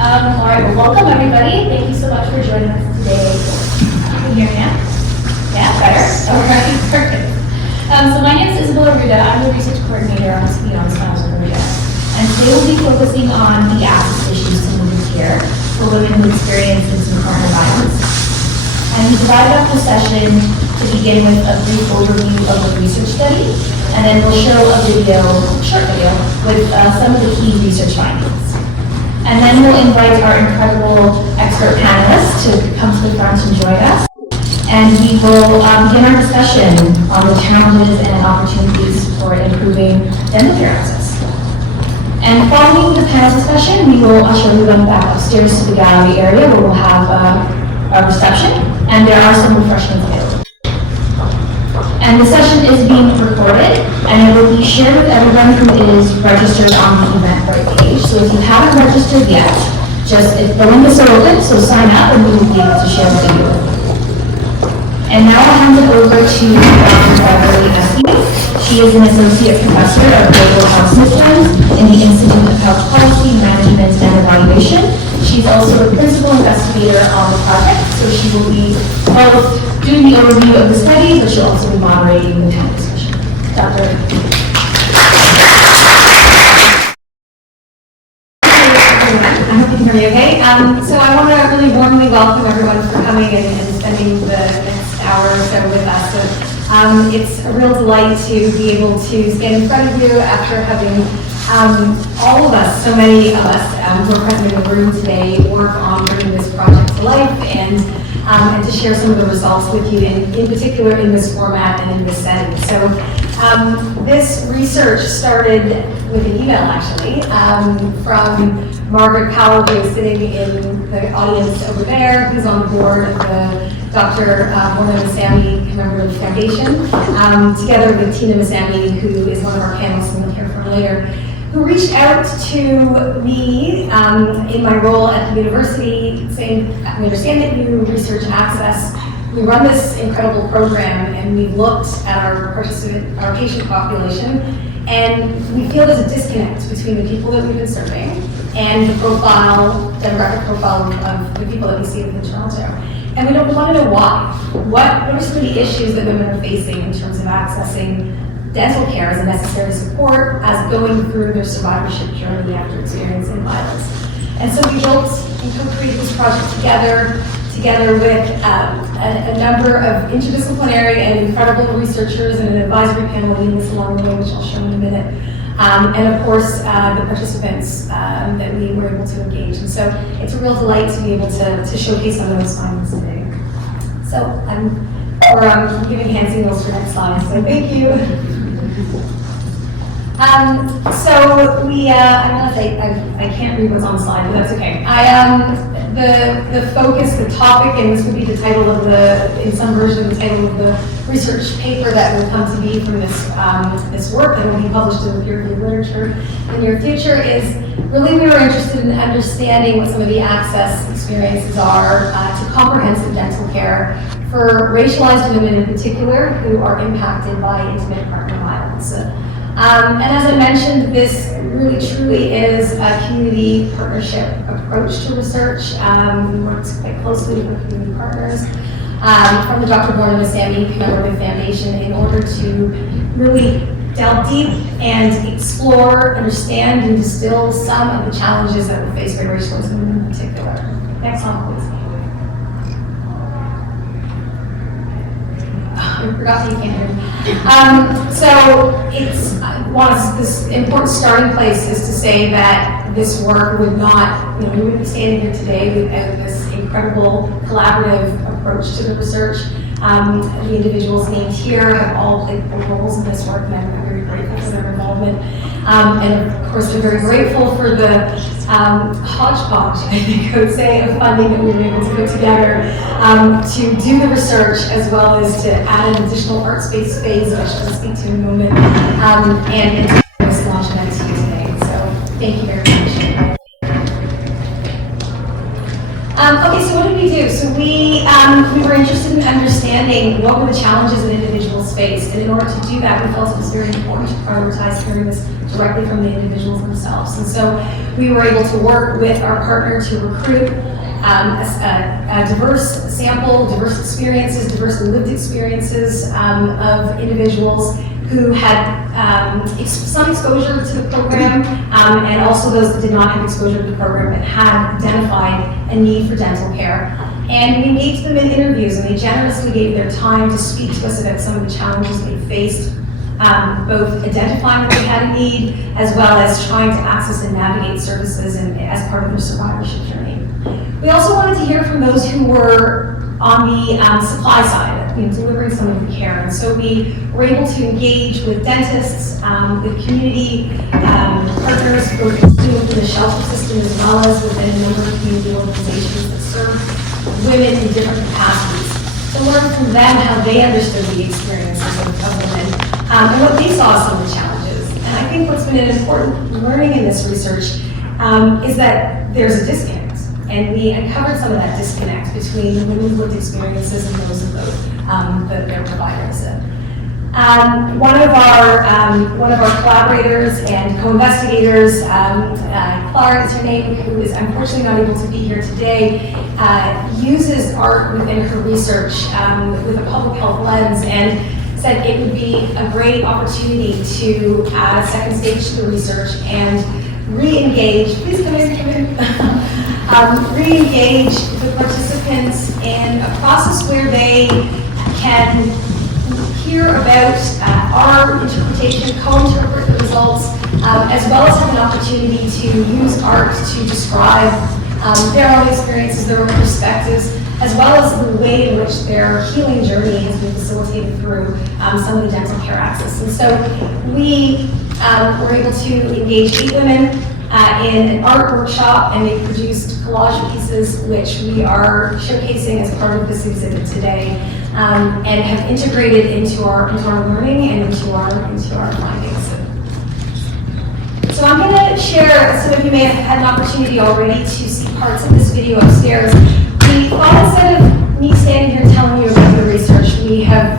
All right, well, welcome everybody. Thank you so much for joining us today. You can hear me now? Yeah, better? All right, perfect. So my name is Isabella Ruda. I'm the research coordinator on Spinal Spinal Ruda. And today we'll be focusing on the access issues to moving care for women who experience intimate partner violence. And we divided up the session to begin with a brief overview of the research study, and then we'll show a short video with some of the key research findings. And then we'll invite our incredible expert panelists to come to the front and join us. And we will begin our discussion on the challenges and opportunities for improving dental care access. And following the panel discussion, we will usher everyone back upstairs to the gallery area where we'll have a reception, and there are some refreshments available. And the session is being recorded, and it will be shared with everyone who is registered on the Eventbrite page. So if you haven't registered yet, if the link is still open, so sign up and we will be able to share the video. And now I'll hand it over to Dr. Beverly Eskew. She is an associate professor of global health systems in the Institute of Health Policy, Management, and Evaluation. She's also a principal investigator on the project, so she will be both doing the overview of the study, but she'll also be moderating the panel discussion. Dr. I hope you can hear me okay. So I want to really warmly welcome everyone for coming and spending the next hour or so with us. So, it's a real delight to be able to stand in front of you after having all of us, so many of us who are present in the room today, work on bringing this project to life and to share some of the results with you, in particular in this format and in this setting. So this research started with an email, actually, from Margaret Powell, who is sitting in the audience over there, who's on the board of the Dr. Borna Masami Commemorative Foundation, together with Tina Masami, who is one of our panelists, and we'll hear from later, who reached out to me in my role at the university, saying, we understand that you research access. We run this incredible program, and we've looked at our patient population, and we feel there's a disconnect between the people that we've been serving and the demographic profile of the people that we see within Toronto. And we don't want to know why. What are some of the issues that women are facing in terms of accessing dental care as a necessary support as going through their survivorship journey after experiencing violence? And so we built and co-created this project together with a number of interdisciplinary and incredible researchers and an advisory panel leading us along the way, which I'll show in a minute. And of course, the participants that we were able to engage. And so it's a real delight to be able to showcase some of those findings today. So I'm giving hand signals for next slide, so thank you. So we, I realize I can't read what's on the slide, but that's okay. The focus, the topic, and this will be the title of in some version, the title of the research paper that will come to be from this work that will be published in the peer-reviewed literature in the near future, is really we were interested in understanding what some of the access experiences are to comprehensive dental care for racialized women in particular who are impacted by intimate partner violence. And as I mentioned, this really truly is a community partnership approach to research. We work quite closely with community partners from the Dr. Borna Masami Commemorative Foundation in order to really delve deep and explore, understand, and distill some of the challenges that we face by racialized women in particular. Next slide, please. I forgot you can't hear me. So this important starting place is to say that this work would not, we wouldn't be standing here today without this incredible collaborative approach to the research. The individuals named here have all played roles in this work, and I'm very grateful for their involvement. And of course, we're very grateful for the hodgepodge, I think I would say, of funding that we were able to put together to do the research, as well as to add an additional art space phase, which I'll speak to in a moment, and to this launch event to you today. So thank you very much. Okay, so what did we do? So we were interested in understanding what were the challenges that individuals faced, and in order to do that, we felt it was very important to prioritize during this directly from the individuals themselves. And so we were able to work with our partner to recruit a diverse sample, diverse experiences, diverse lived experiences of individuals who had some exposure to the program, and also those that did not have exposure to the program but had identified a need for dental care. And we engaged them in interviews, and they generously gave their time to speak to us about some of the challenges they faced, both identifying that they had a need, as well as trying to access and navigate services as part of their survivorship journey. We also wanted to hear from those who were on the supply side, delivering some of the care. And so we were able to engage with dentists, with community partners, both within the shelter system as well as within a number of community organizations that serve women in different capacities, to learn from them how they understood the experiences of women, and what they saw as some of the challenges. And I think what's been an important learning in this research is that there's a disconnect. And we uncovered some of that disconnect between the women's lived experiences and those of their providers. One of our collaborators and co-investigators, Clara is her name, who is unfortunately not able to be here today, uses art within her research with a public health lens, and said it would be a great opportunity to add a second stage to the research and re-engage, please come in, re-engage the participants in a process where they can hear about our interpretation, co-interpret the results, as well as have an opportunity to use art to describe their own experiences, their own perspectives, as well as the way in which their healing journey has been facilitated through some of the dental care access. And so we were able to engage 8 women in an art workshop, and they produced collage pieces, which we are showcasing as part of this exhibit today, and have integrated into our learning and into our findings. So I'm going to share, some of you may have had an opportunity already to see parts of this video upstairs. We thought instead of me standing here telling you about the research, we have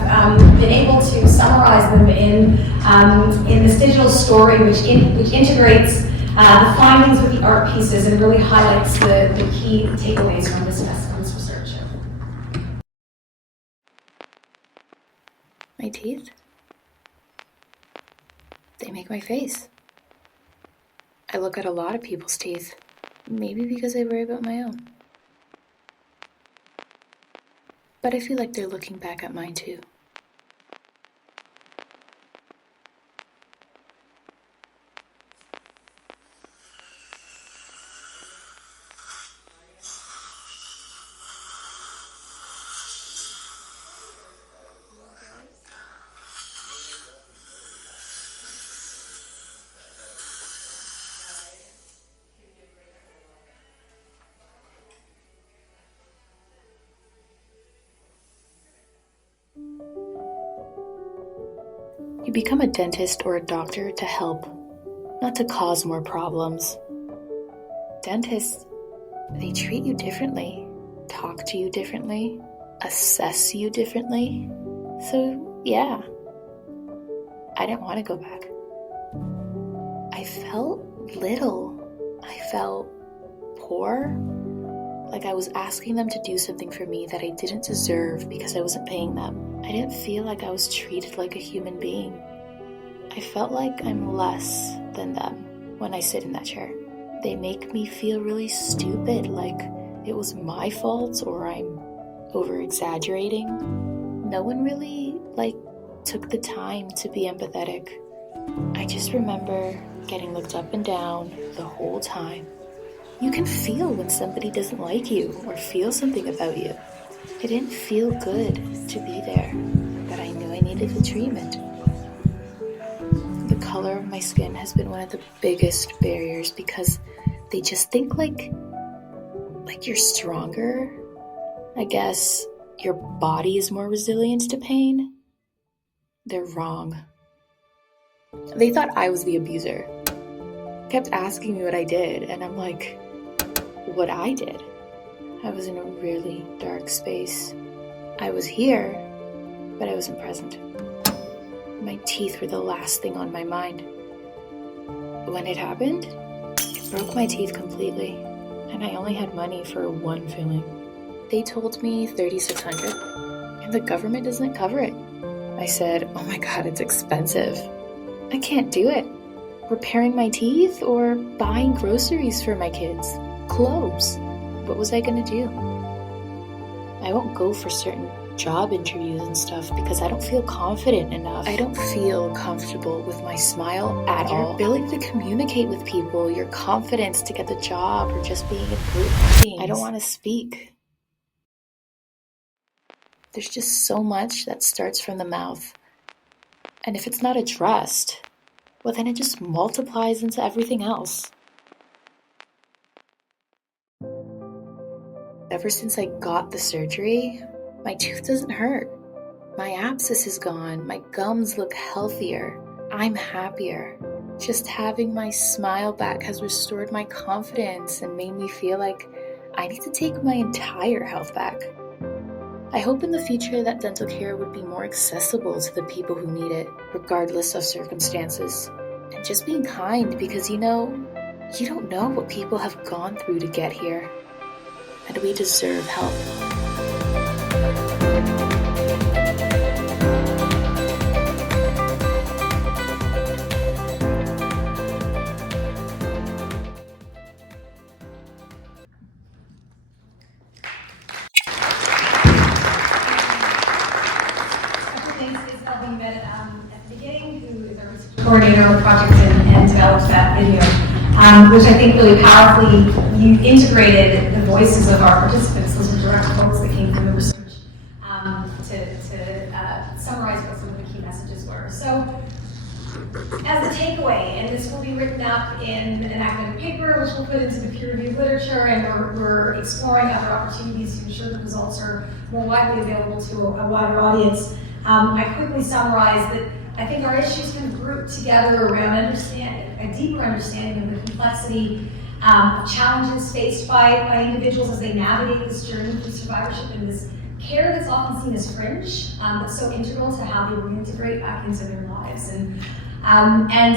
been able to summarize them in this digital story, which integrates the findings with the art pieces and really highlights the key takeaways from this research. My teeth? They make my face. I look at a lot of people's teeth, maybe because I worry about my own. But I feel like they're looking back at mine too. You become a dentist or a doctor to help, not to cause more problems. Dentists, they treat you differently, talk to you differently, assess you differently. So yeah, I didn't want to go back. I felt little. I felt poor, like I was asking them to do something for me that I didn't deserve because I wasn't paying them. I didn't feel like I was treated like a human being. I felt like I'm less than them when I sit in that chair. They make me feel really stupid, like it was my fault or I'm over-exaggerating. No one really, took the time to be empathetic. I just remember getting looked up and down the whole time. You can feel when somebody doesn't like you or feel something about you. It didn't feel good to be there, but I knew I needed the treatment. The color of my skin has been one of the biggest barriers because they just think like you're stronger. I guess your body is more resilient to pain. They're wrong. They thought I was the abuser. Kept asking me what I did, and I'm like, what I did? I was in a really dark space. I was here, but I wasn't present. My teeth were the last thing on my mind. When it happened, it broke my teeth completely, and I only had money for one filling. They told me $3,600, and the government doesn't cover it. I said, oh my god, it's expensive. I can't do it. Repairing my teeth or buying groceries for my kids, clothes. What was I gonna do? I won't go for certain job interviews and stuff because I don't feel confident enough. I don't feel comfortable with my smile at all. Your ability to communicate with people, your confidence to get the job, or just being in group meetings. I don't want to speak. There's just so much that starts from the mouth. And if it's not addressed, well then it just multiplies into everything else. Ever since I got the surgery, my tooth doesn't hurt. My abscess is gone. My gums look healthier. I'm happier. Just having my smile back has restored my confidence and made me feel like I need to take my entire health back. I hope in the future that dental care would be more accessible to the people who need it, regardless of circumstances. And just being kind because, you don't know what people have gone through to get here. And we deserve help. Coordinator of the project and developed that video, which I think really powerfully you integrated the voices of our participants. Those are direct quotes that came from the research to summarize what some of the key messages were. So, as a takeaway, and this will be written up in an academic paper, which we'll put into the peer-reviewed literature, and we're exploring other opportunities to ensure the results are more widely available to a wider audience. I quickly summarize that I think our issues can group together around a deeper understanding of the complexity of challenges faced by individuals as they navigate this journey through survivorship and this care that's often seen as fringe, but so integral to how they reintegrate back into their lives. And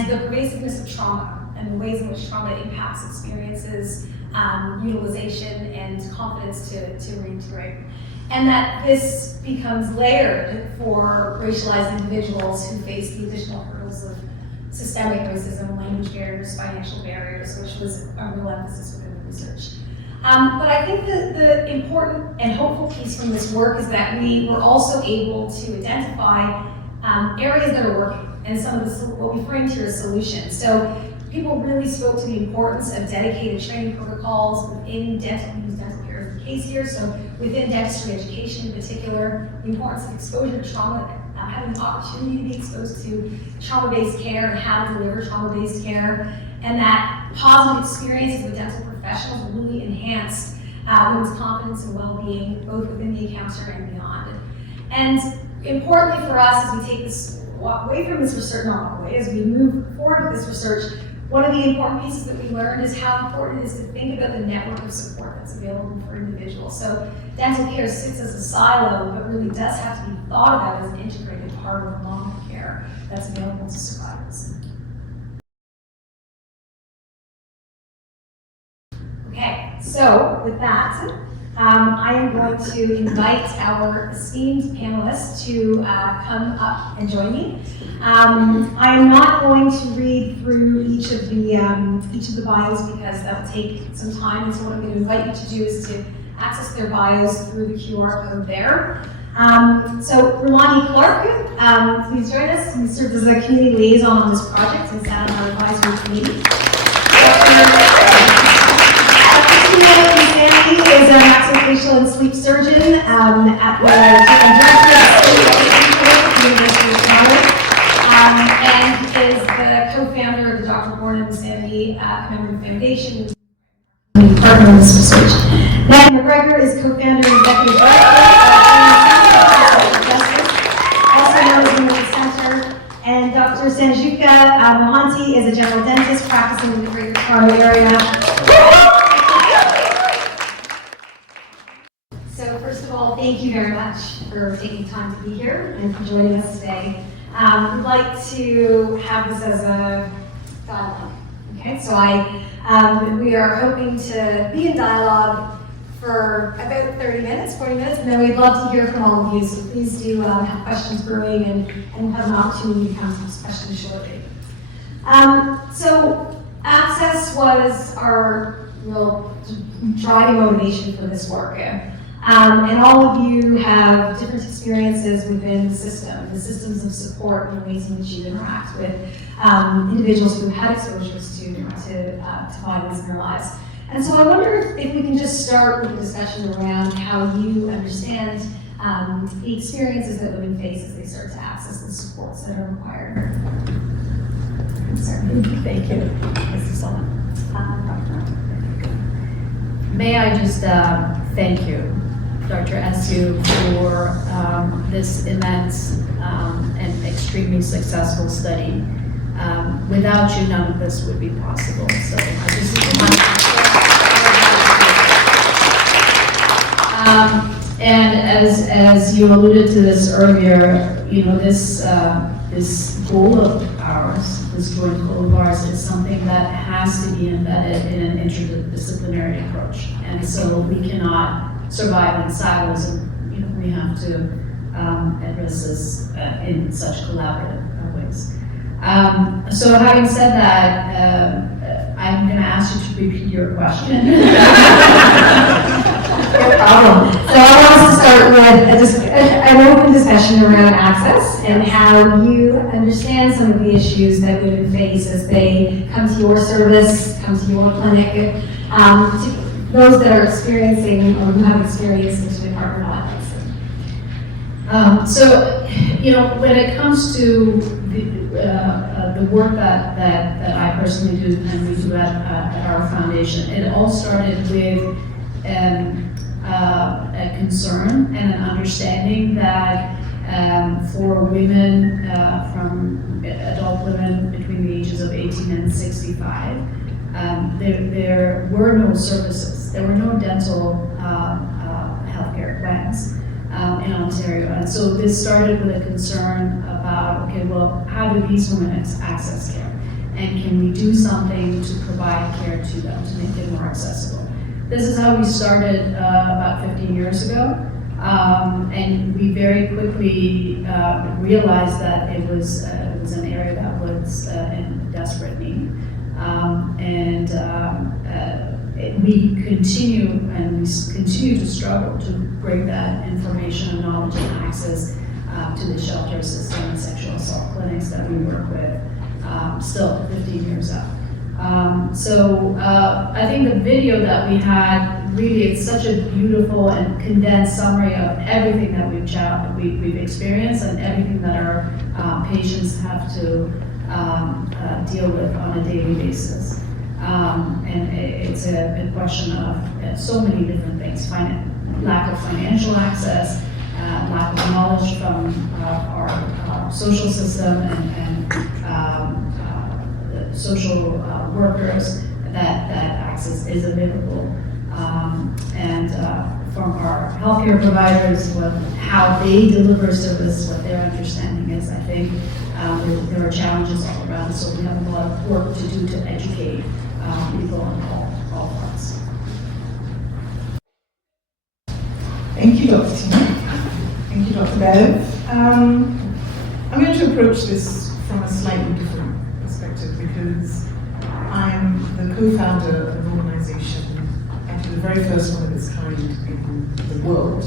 the pervasiveness of trauma and the ways in which trauma impacts experiences, utilization, and confidence to reintegrate. And that this becomes layered for racialized individuals who face the additional hurdles of systemic racism, language barriers, financial barriers, which was a real emphasis within the research. But I think the important and hopeful piece from this work is that we were also able to identify areas that are working and some of what we framed here as solutions. So people really spoke to the importance of dedicated training protocols within dental care is the case here. So within dentistry education in particular, the importance of exposure to trauma, having the opportunity to be exposed to trauma-based care and how to deliver trauma-based care, and that positive experiences with dental professionals really enhanced women's confidence and well-being, both within the encounter and beyond. And importantly for us, as we take this walk away from this research, not walk away, as we move forward with this research, one of the important pieces that we learned is how important it is to think about the network of support that's available for individuals. So dental care sits as a silo, but really does have to be thought about as an integrated part of the long-term care that's available to survivors. Okay, so with that, I am going to invite our esteemed panelists to come up and join me. I am not going to read through each of the bios because that will take some time. And so what I'm going to invite you to do is to access their bios through the QR code there. So Rolani Clark, please join us. He served as a community liaison on this project and sat on our advisory committee. Sandy is a maxillofacial and sleep surgeon at the University of Toronto, and is the co-founder of the Dr. Born and Sandy Commemorative Foundation, and partner in this research. Megan McGregor is co-founder and executive director of Justice, also known as the Women's Center, and Dr. Sanjuka Mohanty is a general dentist practicing in the Greater Toronto area. Thank you very much for taking time to be here and for joining us today. We'd like to have this as a dialogue. Okay, so we are hoping to be in dialogue for about 30 minutes, 40 minutes, and then we'd love to hear from all of you. So please do have questions brewing, and have an opportunity to come to this question shortly. So access was our real driving motivation for this work. And all of you have different experiences within the systems of support and the ways in which you interact with individuals who have had exposures to violence in their lives. And so I wonder if we can just start with a discussion around how you understand the experiences that women face as they start to access the supports that are required. Thank you. This is on. May I just thank you, Dr. Esu, for this immense and extremely successful study. Without you, none of this would be possible. So I just and as you alluded to this earlier, you know, this goal of ours, this joint goal of ours, is something that has to be embedded in an interdisciplinary approach. And so we cannot survive in silos, and you know, we have to address this in such collaborative ways. So having said that, I'm going to ask you to repeat your question. No problem. So I want us to start with an open discussion around access and how you understand some of the issues that women face as they come to your service, come to your clinic, to those that are experiencing or who have experienced sexually partner violence. So, you know, when it comes to the work that I personally do and we do at our foundation, it all started with a concern and an understanding that for women, from adult women between the ages of 18 and 65, there were no services. There were no dental healthcare plans in Ontario. And so this started with a concern about, okay, well, how do these women access care? And can we do something to provide care to them, to make it more accessible? This is how we started about 15 years ago. And we very quickly realized that it was an area that was in desperate need. We continue to struggle to bring that information and knowledge and access to the shelter system and sexual assault clinics that we work with still 15 years out. So I think the video that we had, really, it's such a beautiful and condensed summary of everything that we've experienced and everything that our patients have to deal with on a daily basis. And it's a question of so many different things: lack of financial access, lack of knowledge from our social system and social workers that access is available, and from our healthcare providers, how they deliver service, what their understanding is. I think there are challenges all around, so we have a lot of work to do to educate people on all fronts. Thank you, Dr. Tina. Thank you, Dr. Bev. I'm going to approach this from a slightly different perspective because I'm the co-founder of an organization, actually the very first one of its kind in the world,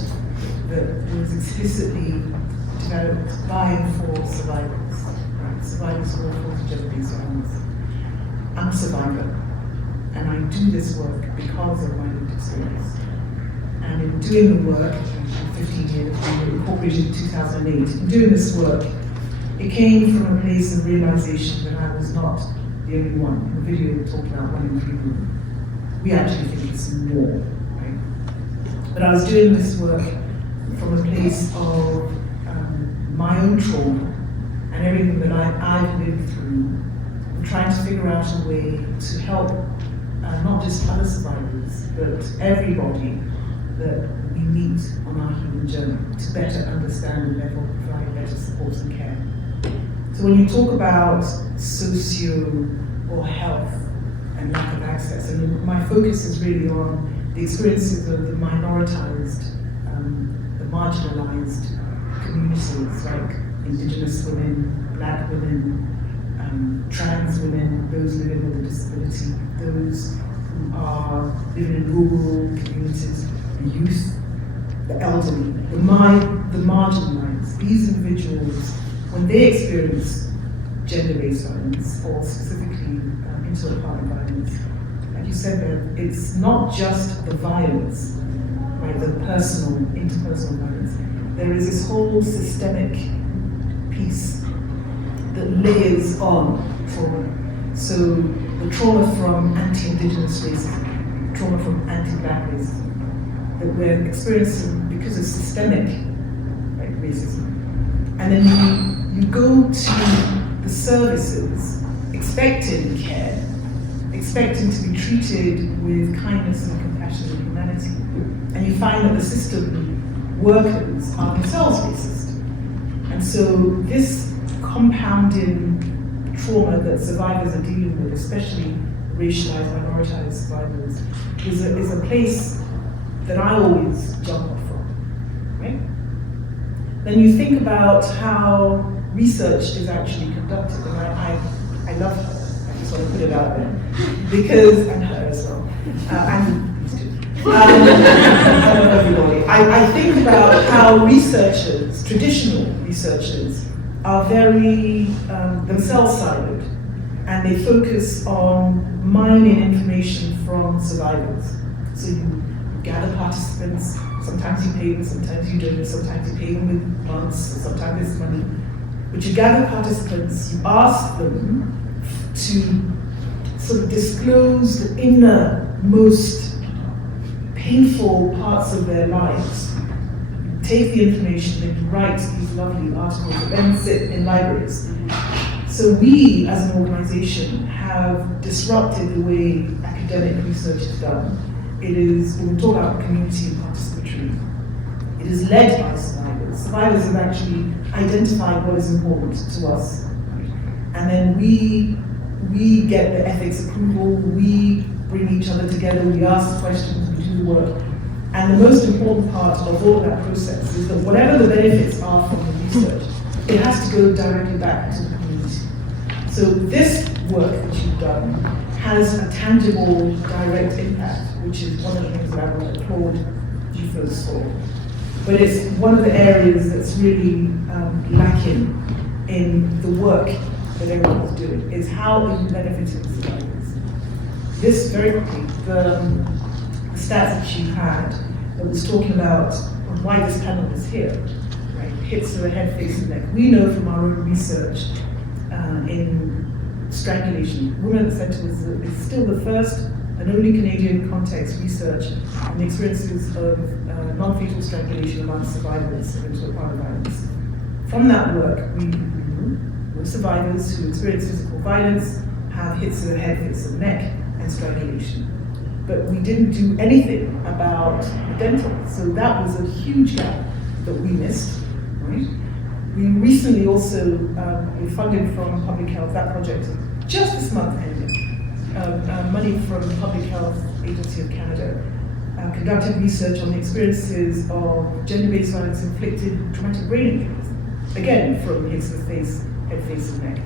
that was explicitly developed by and for survivors, right? Survivors who are forced gender-based violence. I'm a survivor, and I do this work because of my lived experience. And in doing the work, 15 years, we were incorporated in 2008, in doing this work, it came from a place of realization that I was not the only one. The video talked about 1 in 3 women. We actually think it's more, right? But I was doing this work from a place of my own trauma and everything that I've lived through, and trying to figure out a way to help not just other survivors, but everybody that we meet on our human journey to better understand and therefore provide better support and care. So when you talk about socio or health and lack of access. And my focus is really on the experiences of the minoritized, the marginalized communities like Indigenous women, Black women, trans women, those living with a disability, those who are living in rural communities, the youth, the elderly, the marginalized. These individuals, when they experience gender-based violence, or specifically inter-partner violence, like you said, Bev, it's not just the violence, right, the personal, interpersonal violence. There is this whole systemic piece that layers on trauma. So the trauma from anti-Indigenous racism, trauma from anti-Black racism, that we're experiencing because of systemic, right, racism. And then you go to the services expecting care, expecting to be treated with kindness and compassion and humanity. And you find that the system workers are themselves racist. And so this compounding trauma that survivors are dealing with, especially racialized, minoritized survivors, is a place that I always jump off from, right? Then you think about how research is actually conducted, and I love her, I just want to put it out there, because, and her as well, and these two. I love everybody. I think about how researchers, traditional researchers, are very themselves siloed, and they focus on mining information from survivors. So you gather participants, sometimes you pay them, sometimes you don't, sometimes you pay them with months, sometimes it's money. But you gather participants, you ask them to sort of disclose the innermost painful parts of their lives. Take the information and write these lovely articles that then sit in libraries. So we, as an organization, have disrupted the way academic research is done. It is, when we talk about community and participatory, it is led by survivors. Survivors have actually identified what is important to us. And then we get the ethics approval, we bring each other together, we ask questions, we do the work. And the most important part of all of that process is that whatever the benefits are from the research, it has to go directly back to the community. So this work that you've done has a tangible, direct impact, which is one of the things that I want to applaud you folks for. But it's one of the areas that's really lacking in the work that everyone is doing, is how are you benefiting survivors? This very quickly, the stats that you had that was talking about why this panel is here, right? Hits to the head, face, and neck. We know from our own research in strangulation, Women at the Centre is still the first and only Canadian context research on the experiences of non-fatal strangulation among survivors of inter-partner violence. From that work, we know survivors who experience physical violence have hits to the head, hits to the neck, and strangulation. But we didn't do anything about dental. So that was a huge gap that we missed, right? We recently also, we funded from Public Health, that project, just this month ended, money from the Public Health Agency of Canada, conducted research on the experiences of gender-based violence inflicted traumatic brain injuries, again, from hits to the face, head, face, and neck,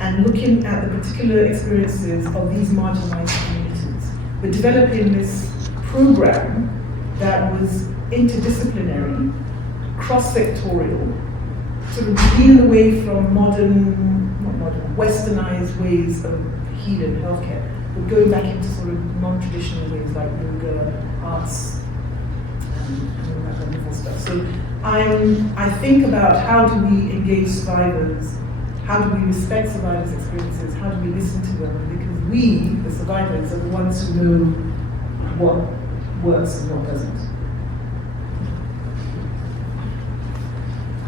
and looking at the particular experiences of these marginalized communities. We're developing this program that was interdisciplinary, cross-sectorial, sort of veering away from westernized ways of healing healthcare, but going back into sort of non-traditional ways like yoga, arts, and all that wonderful stuff. So I think about how do we engage survivors, how do we respect survivors' experiences, how do we listen to them, because we, the survivors, are the ones who know what works and what doesn't.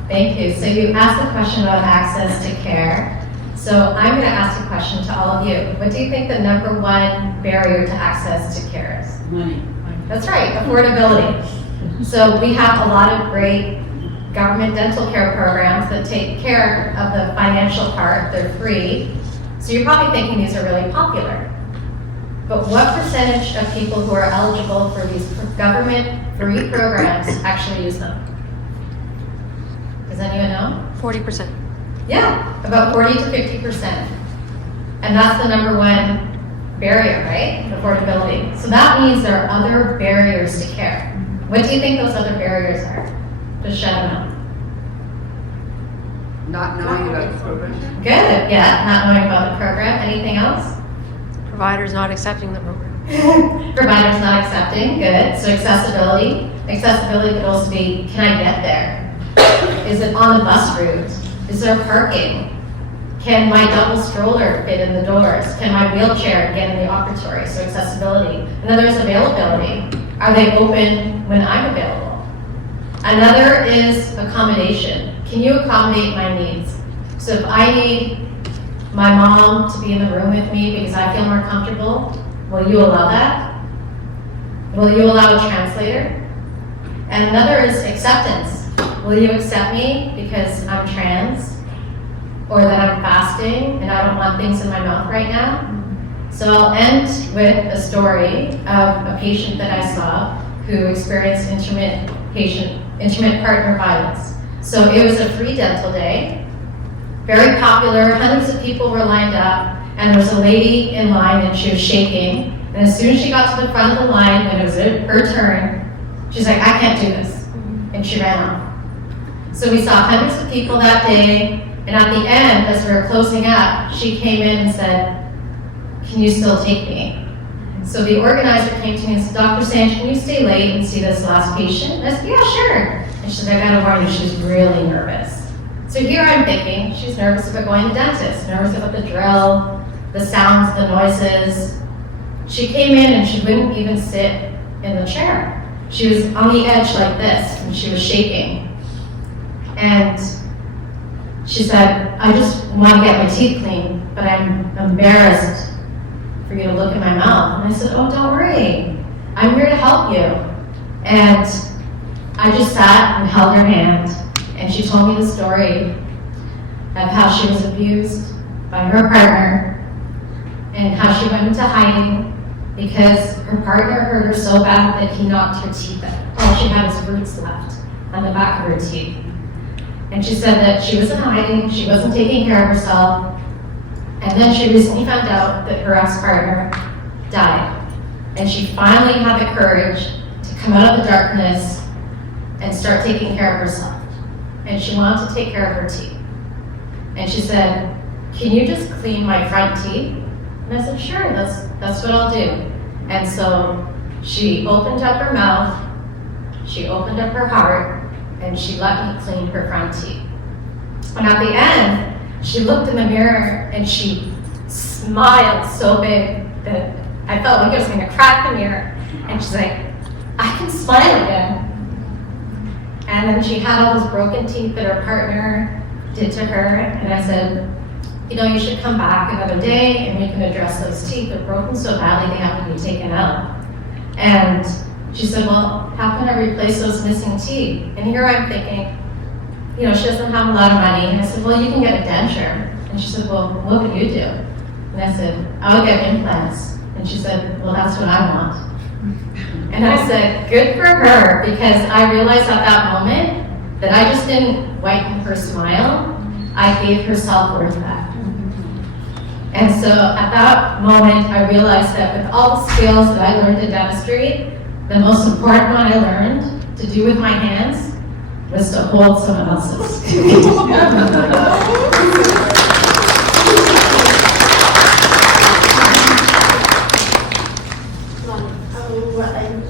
Thank you. So you asked the question about access to care. So I'm going to ask a question to all of you. What do you think the number one barrier to access to care is? Money. That's right, affordability. So we have a lot of great government dental care programs that take care of the financial part. They're free. So you're probably thinking these are really popular. but what percentage of people who are eligible for these government-free programs actually use them? Does anyone know? 40%. Yeah, about 40 to 50%. And that's the number one barrier, right? Affordability. So that means there are other barriers to care. What do you think those other barriers are? Just shout them out. Not knowing about the program? Good, yeah, not knowing about the program. Anything else? Providers not accepting the program. Providers not accepting, good. So accessibility. Accessibility could also be, can I get there? Is it on the bus route? Is there parking? Can my double stroller fit in the doors? Can my wheelchair get in the operatory? So accessibility. And then there's availability. Are they open when I'm available? Another is accommodation. Can you accommodate my needs? So if I need my mom to be in the room with me because I feel more comfortable, will you allow that? Will you allow a translator? And another is acceptance. Will you accept me because I'm trans? Or that I'm fasting and I don't want things in my mouth right now? So I'll end with a story of a patient that I saw who experienced intimate partner violence. So it was a free dental day, very popular, hundreds of people were lined up, and there was a lady in line and she was shaking. And as soon as she got to the front of the line, when it was her turn, she's like, I can't do this. And she ran off. So we saw hundreds of people that day, and at the end, as we were closing up, she came in and said, can you still take me? So the organizer came to me and said, Dr. Sanj, can you stay late and see this last patient? And I said, yeah, sure. And she said, I gotta warn you, she's really nervous. So here I'm thinking, she's nervous about going to the dentist, nervous about the drill, the sounds, the noises. She came in and she wouldn't even sit in the chair. She was on the edge like this, and she was shaking. And she said, I just want to get my teeth clean, but I'm embarrassed for you to look in my mouth. And I said, oh, don't worry. I'm here to help you. And I just sat and held her hand, and she told me the story of how she was abused by her partner and how she went into hiding because her partner hurt her so bad that he knocked her teeth out. All she had was roots left on the back of her teeth. And she said that she was in hiding, she wasn't taking care of herself, and then she recently found out that her ex-partner died. And she finally had the courage to come out of the darkness and start taking care of herself. And she wanted to take care of her teeth. And she said, can you just clean my front teeth? And I said, sure, that's what I'll do. And so she opened up her mouth, she opened up her heart, and she let me clean her front teeth. And at the end, she looked in the mirror and she smiled so big that I felt like I was gonna crack the mirror. And she's like, I can smile again. And then she had all those broken teeth that her partner did to her. And I said, you know, you should come back another day and we can address those teeth. They're broken so badly they have to be taken out. And she said, well, how can I replace those missing teeth? And here I'm thinking, you know, she doesn't have a lot of money. And I said, well, you can get a denture. And she said, well, what would you do? And I said, I would get implants. And she said, well, that's what I want. And I said, good for her, because I realized at that moment that I just didn't whiten her smile. I gave her self-worth back. And so at that moment, I realized that with all the skills that I learned in dentistry, the most important one I learned to do with my hands was to hold someone else's.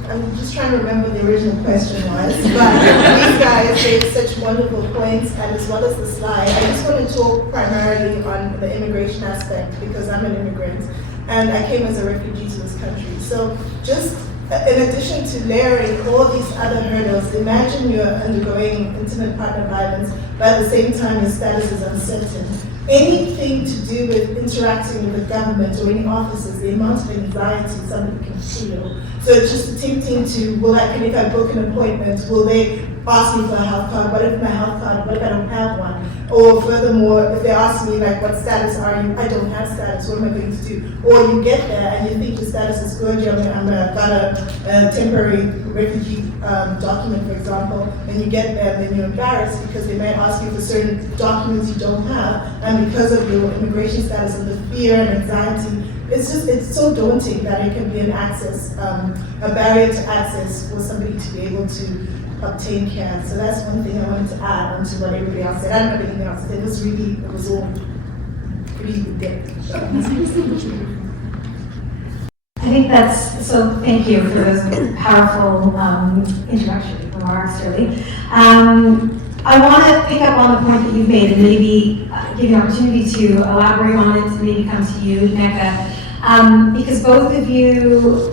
I'm just trying to remember what the original question was, but these guys gave such wonderful points, and as well as the slide. I just want to talk primarily on the immigration aspect because I'm an immigrant and I came as a refugee to this country. So just in addition to layering all these other hurdles, imagine you're undergoing intimate partner violence, but at the same time your status is uncertain. Anything to do with interacting with the government or any officers, the amount of anxiety somebody can feel. So it's just attempting to, if I book an appointment, will they ask me for a health card? What if my health card, what if I don't have one? Or furthermore, if they ask me like, what status are you? I don't have status, what am I going to do? Or you get there and you think your status is good, I've got a temporary refugee document, for example, and you get there and then you're embarrassed because they might ask you for certain documents you don't have, and because of your immigration status and the fear and anxiety, it's so daunting that it can be an access, a barrier to access for somebody to be able to obtain care. So that's one thing I wanted to add on to what everybody else said. I don't have anything else. It was all pretty good. I think so thank you for those powerful introductory remarks, really. I want to pick up on the point that you've made and maybe give you an opportunity to elaborate on it, maybe come to you, Nneka, because both of you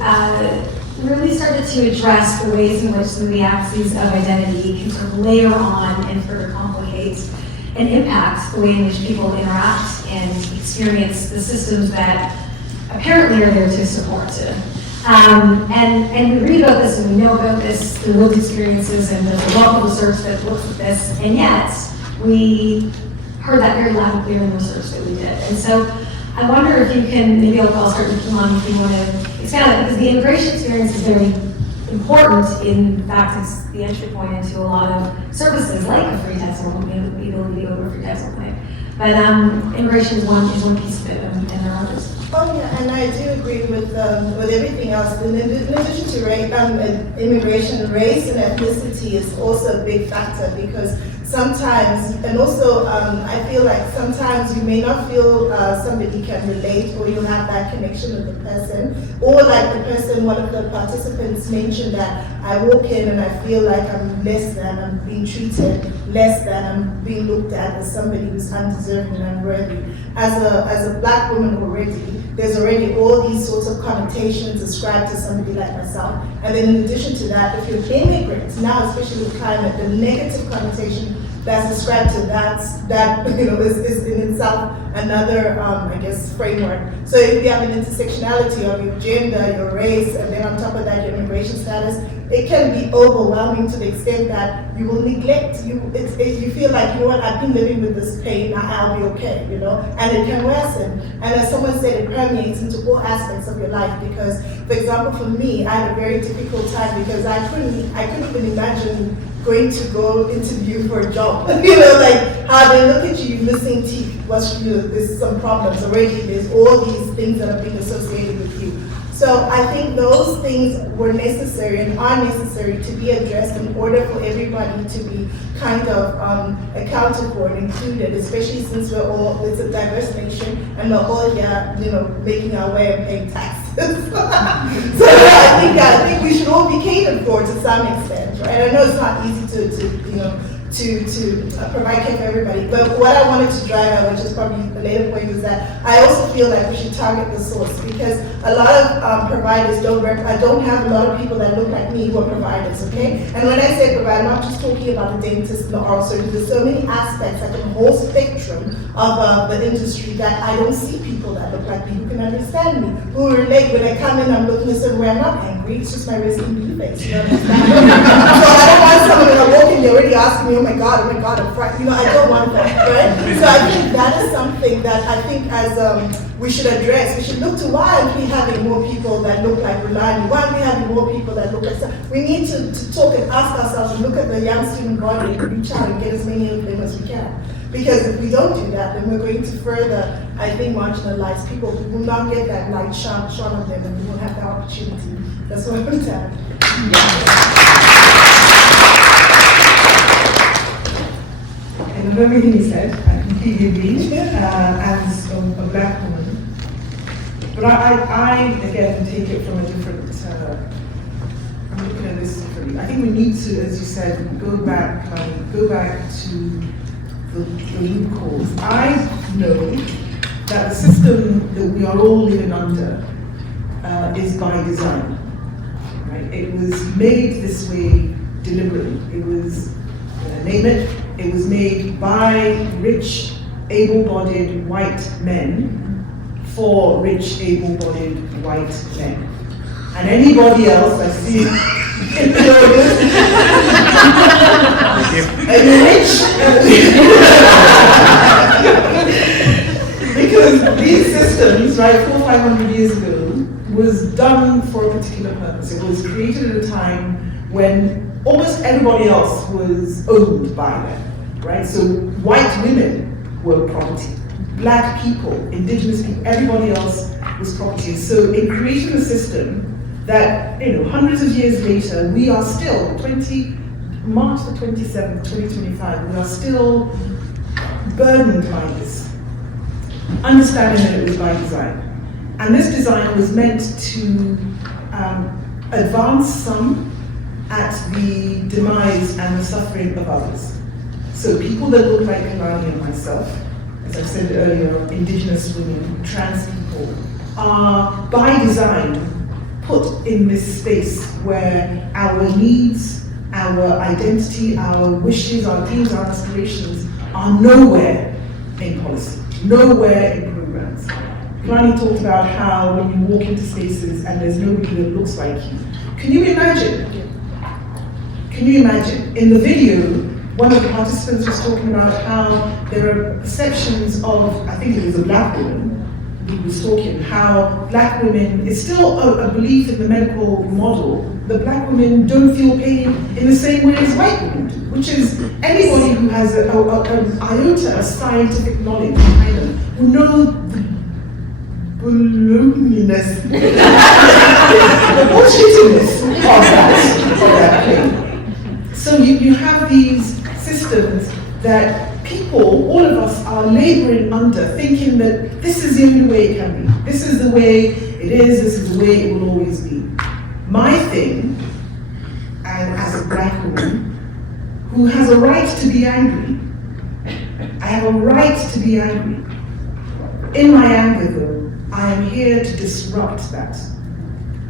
really started to address the ways in which some of the axes of identity can sort of layer on and further complicate and impact the way in which people interact and experience the systems that apparently are there to support it. And we read about this and we know about this through lived experiences, and there's a lot of research that looks at this, and yet we heard that very loud and clear in the research that we did. And so I wonder if you can, maybe I'll start with Kimon if you want to expand on it, because the immigration experience is very important. In fact, it's the entry point into a lot of services like a free dental, the ability to go to a free dental clinic. But immigration is one piece of it, and there are others. Oh yeah, and I do agree with everything else. In addition to immigration, race and ethnicity is also a big factor, because sometimes, and also I feel like sometimes you may not feel somebody can relate, or you have that connection with the person, or like the person, one of the participants mentioned that I walk in and I feel like I'm less than, I'm being treated less than, I'm being looked at as somebody who's undeserving and unworthy. As a black woman already, there's already all these sorts of connotations ascribed to somebody like myself. And then in addition to that, if you're immigrants, now especially with climate, the negative connotation that's ascribed to that is in itself another, I guess, framework. So if you have an intersectionality of your gender, your race, and then on top of that, your immigration status, it can be overwhelming to the extent that you will neglect, you feel like, you know what, I've been living with this pain, now I'll be okay, and it can worsen. And as someone said, it permeates into all aspects of your life, because, for example, for me, I had a very difficult time because I couldn't even imagine going to go interview for a job. Like how they look at you, missing teeth, there's some problems already, there's all these things that are being associated with you. So I think those things were necessary and are necessary to be addressed in order for everybody to be kind of accounted for and included, especially since it's a diverse nation and we're all here, making our way and paying taxes. So I think we should all be catered for to some extent, right? I know it's not easy to provide care for everybody, but what I wanted to drive at, which is probably the later point, is that I also feel like we should target the source, because a lot of providers don't have a lot of people that look like me who are providers, okay? And when I say provider, I'm not just talking about the dentist and the oral surgeon. There's so many aspects, like a whole spectrum of the industry, that I don't see people that look like me who can understand me, who relate. When I come in, I'm looking a certain way. I'm not angry, it's just my resting bee face, you understand? So I don't want someone when I walk in, they're already asking me, oh my God, I'm frightened. I don't want that, right? So I think that is something that I think as we should address. We should look to why aren't we having more people that look like Rulani? Why aren't we having more people that look like... We need to talk and ask ourselves and look at the young student body and reach out and get as many of them as we can. Because if we don't do that, then we're going to further, I think, marginalize people who will not get that light shone on them, and we won't have the opportunity. That's what I'm saying. And of everything you said, I completely agree, as a black woman. But I again, take it from a different, I'm looking at this differently. I think we need to, as you said, go back to the root cause. I know that the system that we are all living under is by design. Right? It was made this way deliberately. It was, name it, it was made by rich, able-bodied white men for rich, able-bodied white men. And anybody else I see in the audience Because these systems, right, 400 or 500 years ago, was done for a particular purpose. It was created at a time when almost everybody else was owned by them, right? So white women were property, black people, indigenous people, everybody else was property. So in creating a system that, hundreds of years later, we are still, March the 27th, 2025, we are still burdened by this, understanding that it was by design. And this design was meant to advance some at the demise and the suffering of others. So people that look like Kalani and myself, as I said earlier, indigenous women, trans people, are by design put in this space where our needs, our identity, our wishes, our dreams, our aspirations are nowhere in policy, nowhere in programs. Kalani talked about how when you walk into spaces and there's nobody that looks like you. Can you imagine? Can you imagine? In the video, one of the participants was talking about how there are perceptions of, I think it was a black woman, who was talking, how black women, it's still a belief in the medical model that black women don't feel pain in the same way as white women do, which is anybody who has an iota of scientific knowledge behind them will know the ballooniness, the bullshittiness of that pain. So you have these systems that people, all of us, are laboring under, thinking that this is the only way it can be. This is the way it is, this is the way it will always be. My thing, and as a black woman, who has a right to be angry, I have a right to be angry. In my anger though, I am here to disrupt that.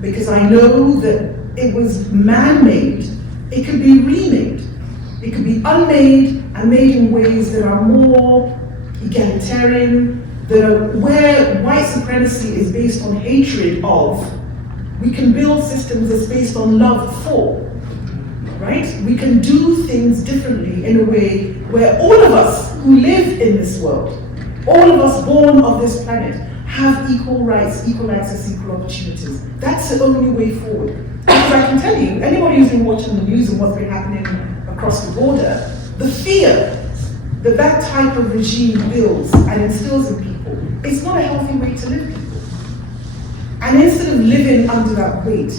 Because I know that it was man-made, it could be remade. It could be unmade and made in ways that are more egalitarian, that are where white supremacy is based on hatred of. We can build systems that's based on love for, right? We can do things differently in a way where all of us who live in this world, all of us born of this planet, have equal rights, equal access, equal opportunities. That's the only way forward. Because I can tell you, anybody who's been watching the news and what's been happening across the border, the fear that that type of regime builds and instills in people, it's not a healthy way to live, people. And instead of living under that weight,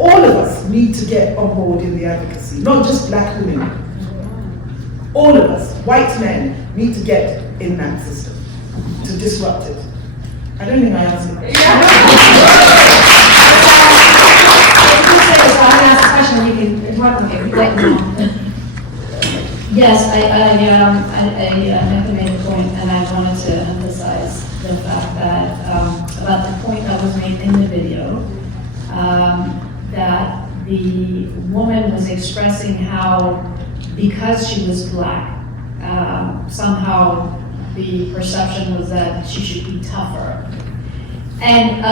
all of us need to get on board in the advocacy, not just black women. All of us, white men, need to get in that system to disrupt it. I don't think I answered that. Yes, I have to make a point, and I wanted to emphasize the fact that, about the point that was made in the video, that the woman was expressing how, because she was black, somehow the perception was that she should be tougher. And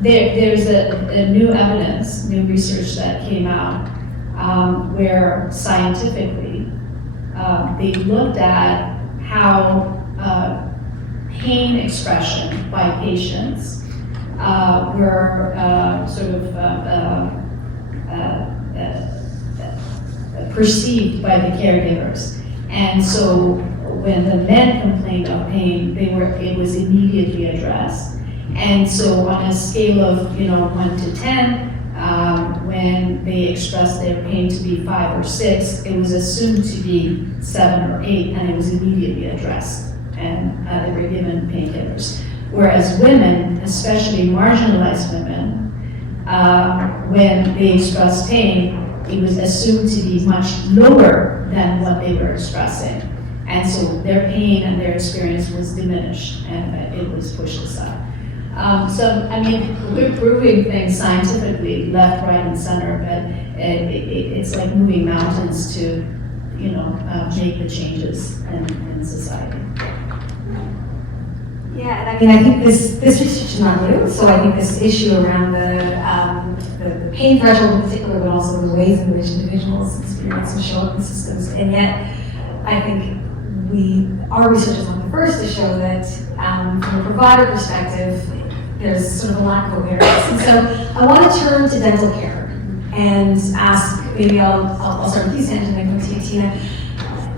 there's a new evidence, new research that came out, where scientifically, they looked at how pain expression by patients were sort of perceived by the caregivers. And so when the men complained of pain, it was immediately addressed. And so on a scale of 1 to 10, when they expressed their pain to be 5 or 6, it was assumed to be 7 or 8, and it was immediately addressed, and they were given painkillers. Whereas women, especially marginalized women, when they expressed pain, it was assumed to be much lower than what they were expressing. And so their pain and their experience was diminished, and it was pushed aside. So, I mean, we're proving things scientifically, left, right, and center, but it's like moving mountains to, make the changes in society. Yeah, and I mean, I think this research is not new, so I think this issue around the pain threshold in particular, but also the ways in which individuals experience and show up in systems. And yet, I think our research is not the first to show that from a provider perspective, there's sort of a lack of awareness. And so I want to turn to dental care and ask, maybe I'll start with you, Sandra, and then go to you, Tina.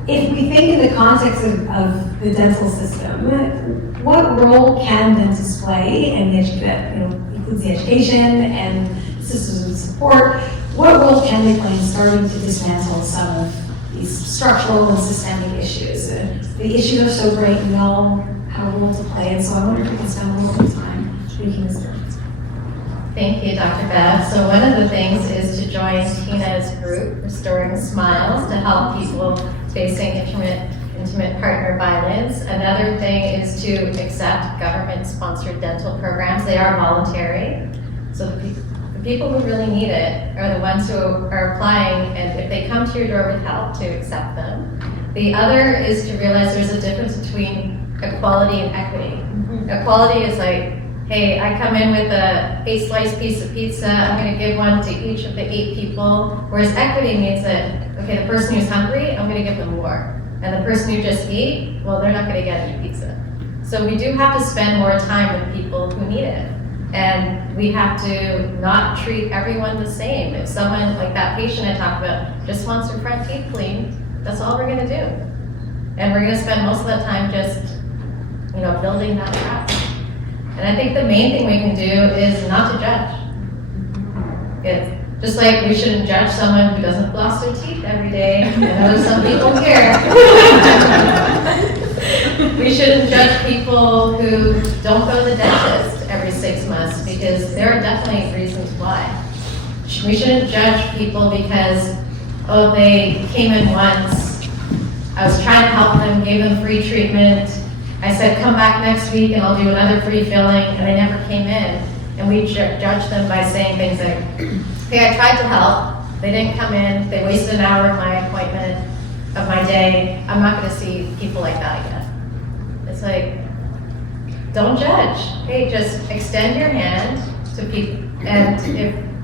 If we think in the context of the dental system, what role can dentists play, and that includes the education and systems of support, what role can they play in starting to dismantle some of these structural and systemic issues? The issues are so great, we all have a role to play, and so I wonder if we can spend a little bit of time making this difference. Thank you, Dr. Bev. So one of the things is to join Tina's group, Restoring Smiles, to help people facing intimate partner violence. Another thing is to accept government-sponsored dental programs. They are voluntary. So the people who really need it are the ones who are applying, and if they come to your door with help, to accept them. The other is to realize there's a difference between equality and equity. Equality is like, hey, I come in with a 8-slice piece of pizza, I'm gonna give one to each of the 8 people. Whereas equity means that, okay, the person who's hungry, I'm gonna give them more. And the person who just ate, well, they're not gonna get any pizza. So we do have to spend more time with people who need it. And we have to not treat everyone the same. If someone, like that patient I talked about, just wants her front teeth cleaned, that's all we're gonna do. And we're gonna spend most of that time just, building that trust. And I think the main thing we can do is not to judge. It's just like we shouldn't judge someone who doesn't floss their teeth every day. I know some people care. We shouldn't judge people who don't go to the dentist every 6 months, because there are definitely reasons why. We shouldn't judge people because, they came in once, I was trying to help them, gave them free treatment, I said, come back next week and I'll do another free filling, and they never came in. And we judge them by saying things like, hey, I tried to help, they didn't come in, they wasted an hour of my appointment, of my day, I'm not gonna see people like that again. It's like, don't judge. Hey, just extend your hand to people, and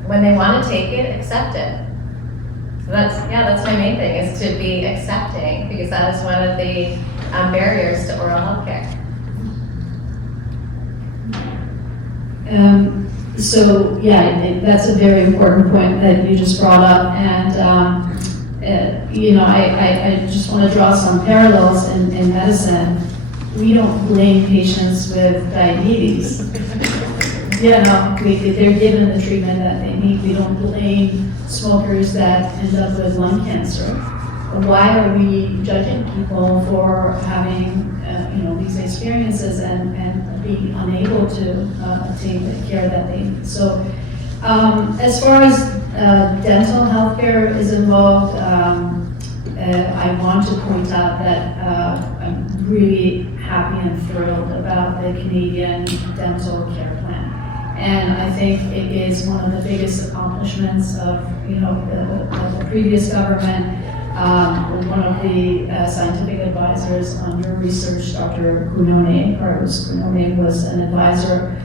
when they wanna take it, accept it. So that's my main thing, is to be accepting, because that is one of the barriers to oral health care. That's a very important point that you just brought up, and I just want to draw some parallels in medicine. We don't blame patients with diabetes. They're given the treatment that they need. We don't blame smokers that end up with lung cancer. Why are we judging people for having, these experiences and being unable to obtain the care that they need? So, as far as dental healthcare is involved, I want to point out that I'm really happy and thrilled about the Canadian Dental Care Plan. And I think it is one of the biggest accomplishments of, the previous government. One of the scientific advisors on your research, Dr. Carlos Cunone, was an advisor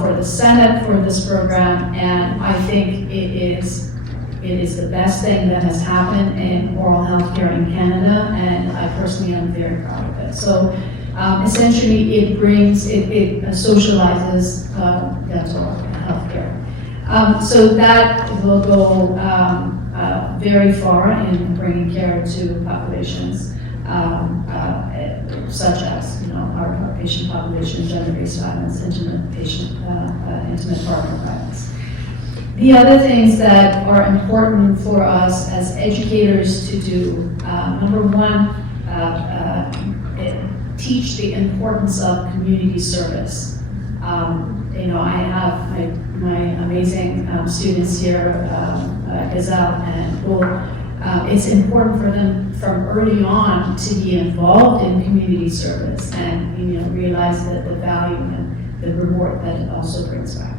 for the Senate for this program, and I think it is the best thing that has happened in oral health care in Canada, and I personally am very proud of it. So essentially it socializes dental health care. So that will go very far in bringing care to populations such as, our patient population, gender-based violence, intimate partner violence. The other things that are important for us as educators to do, number one, teach the importance of community service. I have my amazing students here, Gazelle and Bull. It's important for them from early on to be involved in community service and realize that the value and the reward that it also brings back.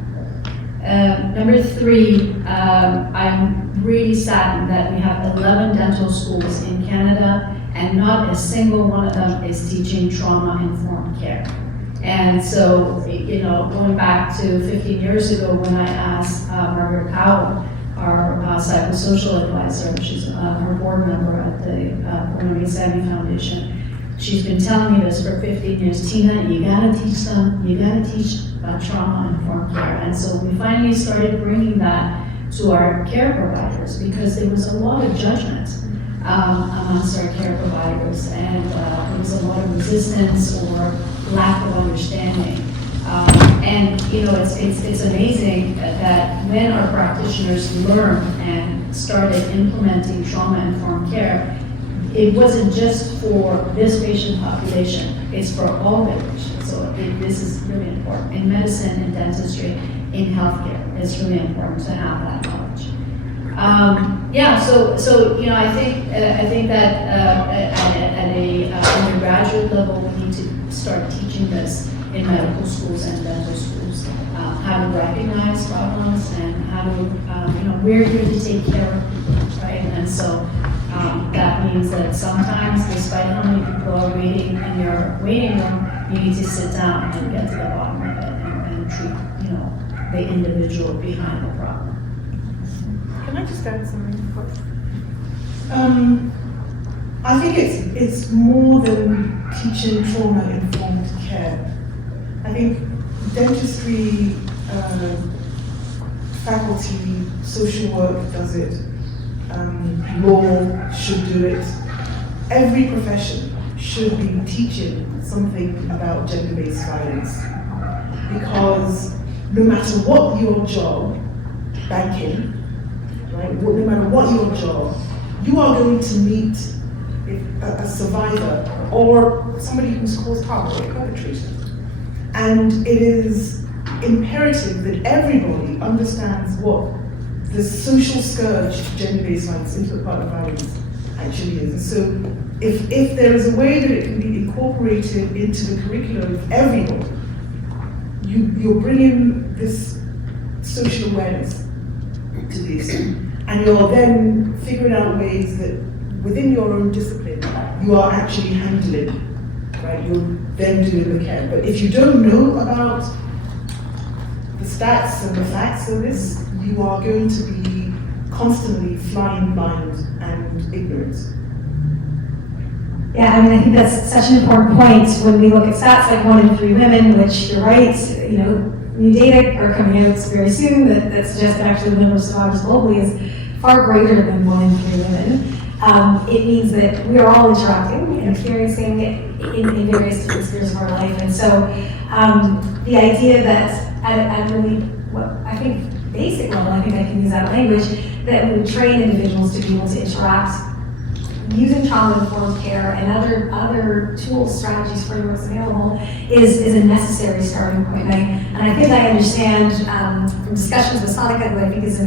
Number three, I'm really saddened that we have 11 dental schools in Canada and not a single one of them is teaching trauma-informed care. And so, going back to 15 years ago when I asked Margaret Cowell, our psychosocial advisor, she's her board member at the Cornelia Sammy Foundation, she's been telling me this for 15 years, Tina, you gotta teach trauma-informed care. And so we finally started bringing that to our care providers because there was a lot of judgment amongst our care providers, and there was a lot of resistance or lack of understanding. It's amazing that when our practitioners learned and started implementing trauma-informed care, it wasn't just for this patient population, it's for all their patients. So this is really important. In medicine, in dentistry, in healthcare, it's really important to have that knowledge. I think that at a undergraduate level, we need to start teaching this in medical schools and dental schools, how to recognize problems and how to, we're here to take care of people, right? And so that means that sometimes, despite how many people are waiting in your waiting room, you need to sit down and get to the bottom of it and treat, the individual behind the problem. Can I just add something? I think it's more than teaching trauma-informed care. I think dentistry faculty, social work does it, law should do it. Every profession should be teaching something about gender-based violence, because no matter what your job, banking, right? No matter what your job, you are going to meet a survivor or somebody who's caused harm, or a perpetrator. And it is imperative that everybody understands what the social scourge of gender-based violence, intimate partner violence, actually is. And so if there is a way that it can be incorporated into the curriculum of everybody, you're bringing this social awareness to this, and you're then figuring out ways that within your own discipline, you are actually handling, right? You're then doing the care. But if you don't know about the stats and the facts of this, you are going to be constantly flying blind and ignorant. Yeah, I think that's such an important point when we look at stats like 1 in 3 women, which you're right, new data are coming out very soon that suggest that actually the number of survivors globally is far greater than 1 in 3 women. It means that we are all interacting and experiencing it in various different spheres of our life. And so the idea that at really, what I think basic level, I think I can use that language, that we would train individuals to be able to interact using trauma-informed care and other tools, strategies, frameworks available is a necessary starting point. And I think I understand from discussions with Sonica, who I think is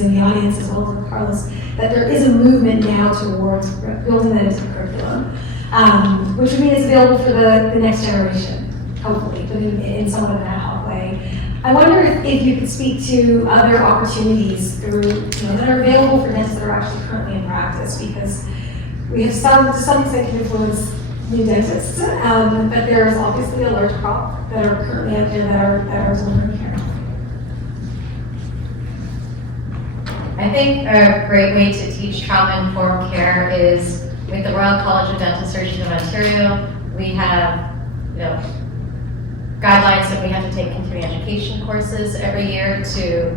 in the audience, as well as with Carlos, that there is a movement now towards building that into curriculum, which would mean it's available for the next generation, hopefully, but in somewhat of an ad hoc way. I wonder if you could speak to other opportunities that are available for dentists that are actually currently in practice, because we have some extent can influence new dentists, but there's obviously a large crop that are currently out there that are delivering care. I think a great way to teach trauma-informed care is with the Royal College of Dental Surgeons of Ontario. We have, guidelines that we have to take continuing education courses every year to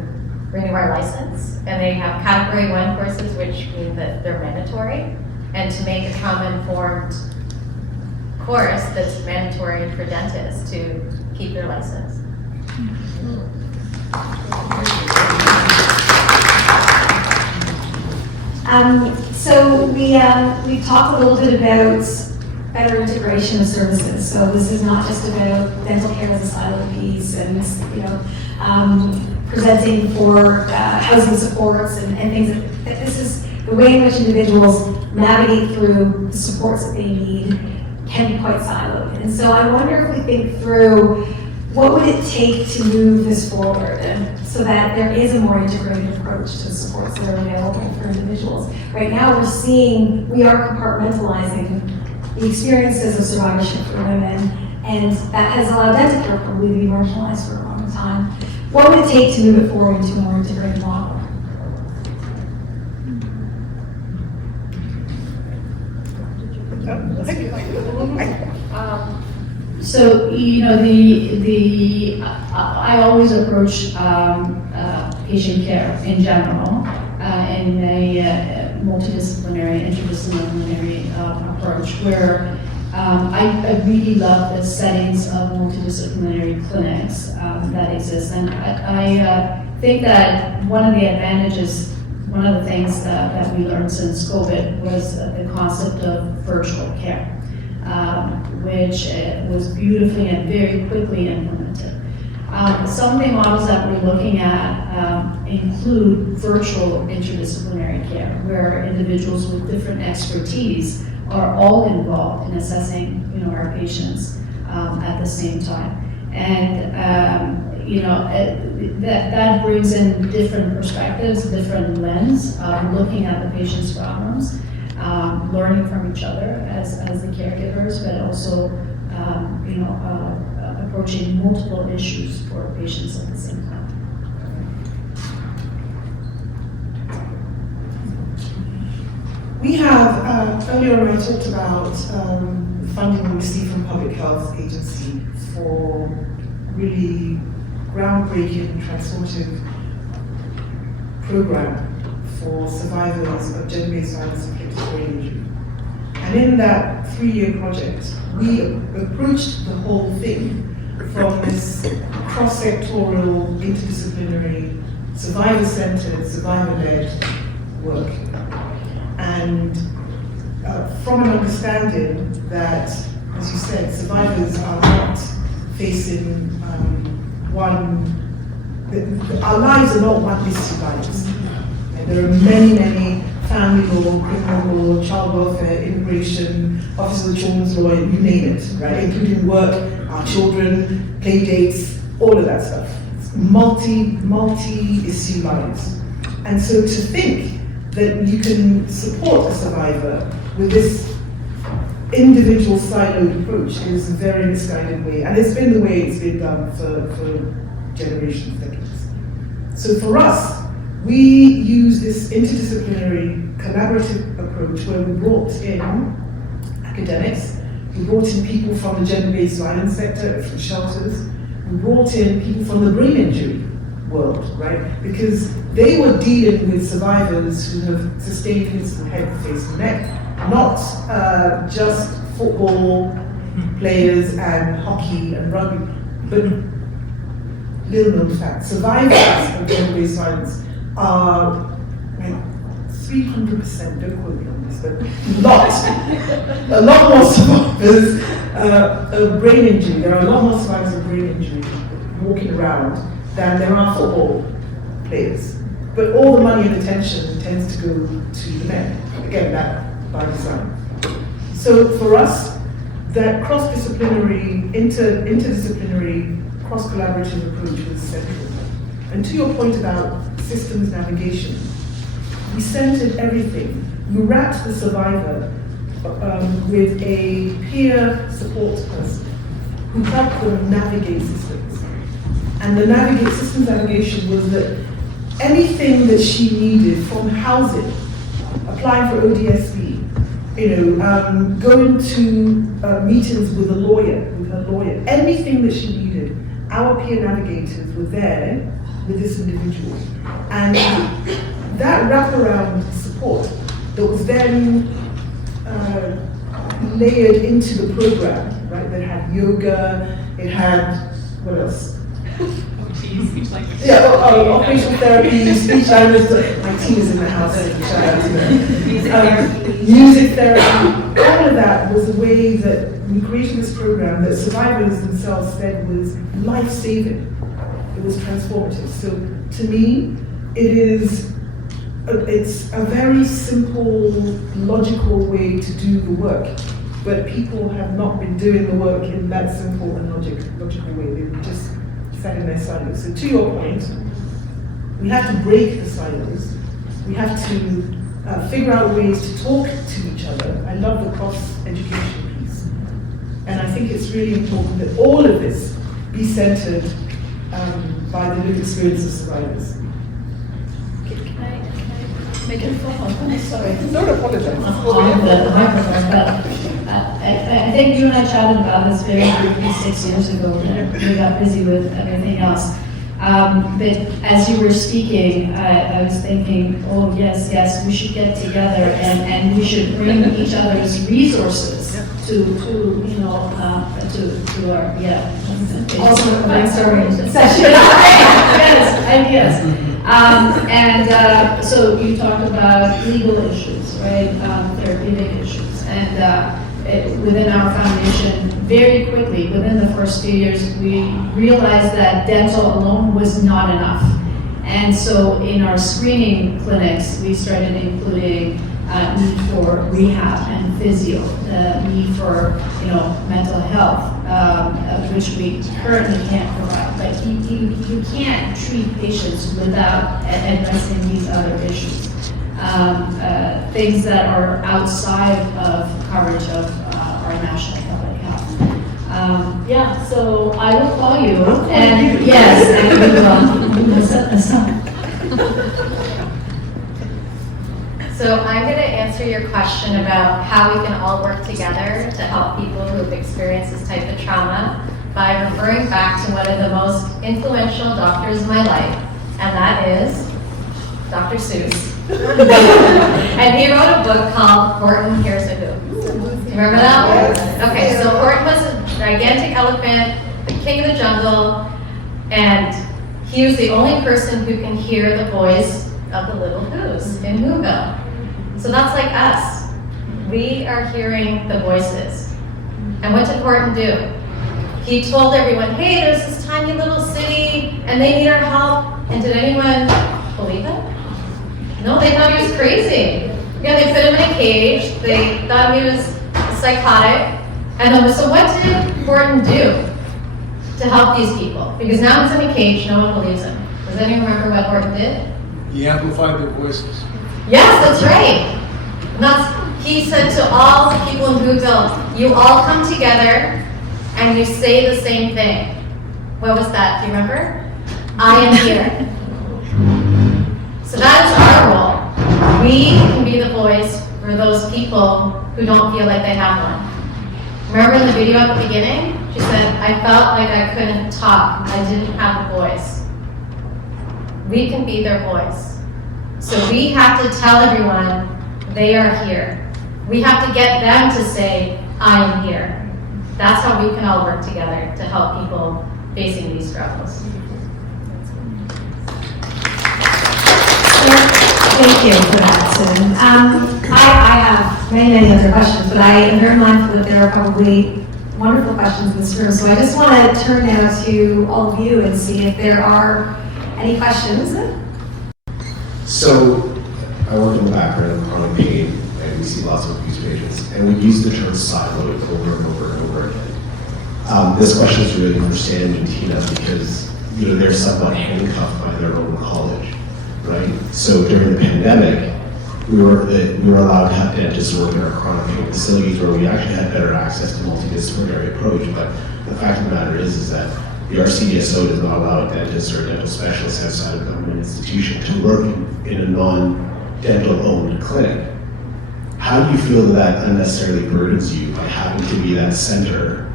renew our license, and they have Category 1 courses, which mean that they're mandatory. And to make a trauma-informed course that's mandatory for dentists to keep their license. So we talked a little bit about better integration of services. So this is not just about dental care as a siloed piece and presenting for housing supports and things. This is the way in which individuals navigate through the supports that they need can be quite siloed. And so I wonder if we think through what would it take to move this forward so that there is a more integrated approach to the supports that are available for individuals. Right now we are compartmentalizing the experiences of survivorship for women and that has allowed Dentacare probably to be marginalized for a long time. What would it take to move it forward into a more integrated model? So, I always approach patient care in general in a multidisciplinary, interdisciplinary approach where I really love the settings of multidisciplinary clinics that exist. And I think that one of the advantages, one of the things that we learned since COVID was the concept of virtual care, which was beautifully and very quickly implemented. Some of the models that we're looking at include virtual interdisciplinary care, where individuals with different expertise are all involved in assessing, our patients at the same time. And that brings in different perspectives, different lens, looking at the patient's problems, learning from each other as the caregivers, but also approaching multiple issues for patients at the same time. We have, earlier I talked about the funding we received from Public Health Agency for really groundbreaking, transformative program for survivors of gender-based violence inflicted brain injury. And in that 3-year project, we approached the whole thing from this cross-sectoral, interdisciplinary, survivor-centered, survivor-led work. And from an understanding that, as you said, survivors are not facing our lives are not one issue lives. And there are many, many family law, criminal law, child welfare, immigration, Office of the Children's Law, you name it, right? Including work, our children, play dates, all of that stuff. It's multi-issue lives. And so to think that you can support a survivor with this individual siloed approach is a very misguided way, and it's been the way it's been done for generations, decades. So for us, we use this interdisciplinary, collaborative approach where we brought in academics, we brought in people from the gender-based violence sector, from shelters, we brought in people from the brain injury world, right? Because they were dealing with survivors who have sustained hits to the head, face, and neck, not just football players and hockey and rugby, but little known fact, survivors of gender-based violence are 300%, don't quote me on this, but a lot more survivors of brain injury. There are a lot more survivors of brain injury walking around than there are football players. But all the money and attention tends to go to the men. Again, that by design. So for us, that cross-disciplinary, interdisciplinary, cross-collaborative approach was central. And to your point about systems navigation, we centered everything. We wrapped the survivor with a peer support person who helped them navigate systems. And the systems navigation was that anything that she needed, from housing, applying for ODSP, going to meetings with her lawyer, anything that she needed, our peer navigators were there with this individual. And that wraparound support that was then layered into the program, right? That had yoga, it had, what else? Occupational therapy, speech language. My team is in the house. Shout out to them. Music therapy. All of that was a way that we created this program that survivors themselves said was life-saving. It was transformative. So to me, it's a very simple, logical way to do the work. But people have not been doing the work in that simple and logical way. They've just sat in their silos. So to your point, we have to break the silos. We have to figure out ways to talk to each other. I love the cross-education piece. And I think it's really important that all of this be centered by the lived experience of survivors. Can I make a follow-up? Sorry. Don't apologize. On the microphone, but I think you and I chatted about this very briefly 6 years ago, and we got busy with everything else. But as you were speaking, I was thinking, oh, yes, we should get together and we should bring each other's resources to our, Also a brainstorming session. Yes. So you talked about legal issues, right, therapeutic issues, and within our foundation, very quickly, within the first few years, we realized that dental alone was not enough. And so in our screening clinics, we started including need for rehab and physio, need for, mental health, which we currently can't provide. But you can't treat patients without addressing these other issues. Things that are outside of coverage of our national public health. So I will call you, and yes, and we will set this up. So I'm going to answer your question about how we can all work together to help people who've experienced this type of trauma by referring back to one of the most influential doctors in my life, and that is Dr. Seuss. And he wrote a book called Horton Hears a Who. Do you remember that? Okay, so Horton was a gigantic elephant, the king of the jungle, and he was the only person who can hear the voice of the little Who's in Whoville. So that's like us. We are hearing the voices. And what did Horton do? He told everyone, hey, there's this tiny little city and they need our help. And did anyone believe it? No, they thought he was crazy. Yeah, they put him in a cage. They thought he was psychotic. And then, so what did Horton do to help these people? Because now he's in a cage, no one believes him. Does anyone remember what Horton did? He amplified their voices. Yes, that's right. And he said to all the people in Whoville, you all come together and you say the same thing. What was that? Do you remember? I am here. So that is our role. We can be the voice for those people who don't feel like they have one. Remember in the video at the beginning? She said, I felt like I couldn't talk. I didn't have a voice. We can be their voice. So we have to tell everyone they are here. We have to get them to say, I am here. That's how we can all work together to help people facing these struggles. Thank you for that, Susan. I have many other questions, but I am very mindful that there are probably wonderful questions in this room. So I just want to turn now to all of you and see if there are any questions. So I work in the background of chronic pain, and we see lots of abuse patients, and we use the term siloed over and over and over again. This question is really for Stan and Tina because they're somewhat handcuffed by their own college. Right? So during the pandemic, we were allowed to have dentists work in our chronic pain facilities where we actually had better access to multidisciplinary approach. But the fact of the matter is that the RCDSO does not allow dentists or dental specialists outside of government institution to work in a non-dental owned clinic. How do you feel that unnecessarily burdens you by having to be that center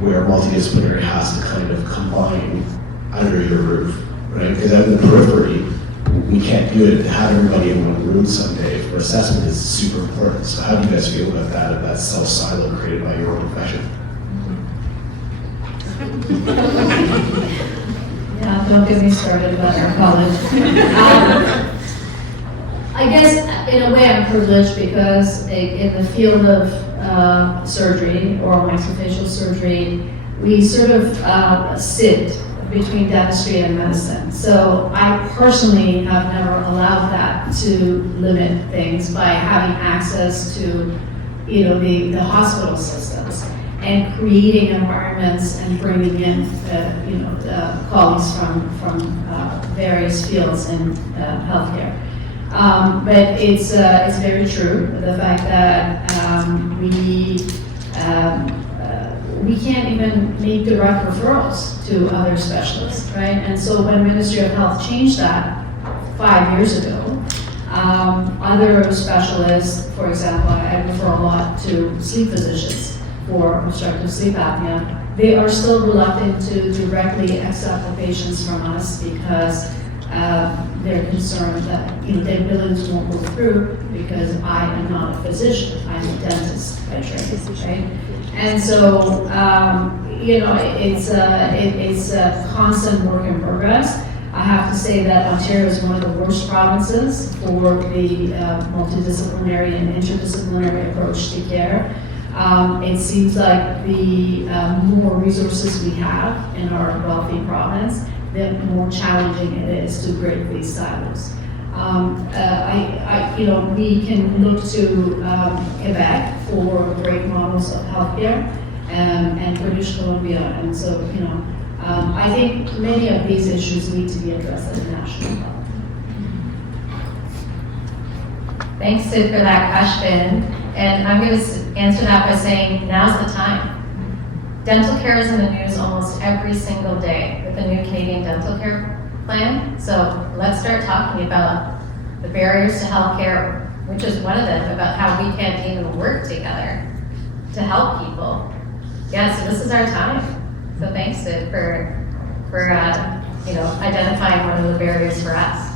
where multidisciplinary has to kind of combine under your roof, right? Because out in the periphery, we can't do it. To have everybody in one room someday for assessment is super important. So how do you guys feel about that self-silo created by your own profession? Yeah, don't get me started about our college. I guess in a way I'm privileged because in the field of surgery, oral maxillofacial surgery, we sort of sit between dentistry and medicine. So I personally have never allowed that to limit things by having access to, the hospital systems and creating environments and bringing in, colleagues from various fields in healthcare. But it's very true, the fact that we can't even make direct referrals to other specialists, right? And so when Ministry of Health changed that 5 years ago, other specialists, for example, I refer a lot to sleep physicians for obstructive sleep apnea, they are still reluctant to directly accept the patients from us because they're concerned that their billings won't go through because I am not a physician, I'm a dentist by training, right? And so it's a constant work in progress. I have to say that Ontario is one of the worst provinces for the multidisciplinary and interdisciplinary approach to care. It seems like the more resources we have in our wealthy province, the more challenging it is to break these silos. We can look to Quebec for great models of healthcare and British Columbia, and so I think many of these issues need to be addressed at a national level. Thanks, Sid, for that question. And I'm going to answer that by saying now's the time. Dental care is in the news almost every single day with the new Canadian dental care plan. So let's start talking about the barriers to healthcare, which is one of them, about how we can't even work together to help people. Yeah, so this is our time. So thanks, Sid, for identifying one of the barriers for us.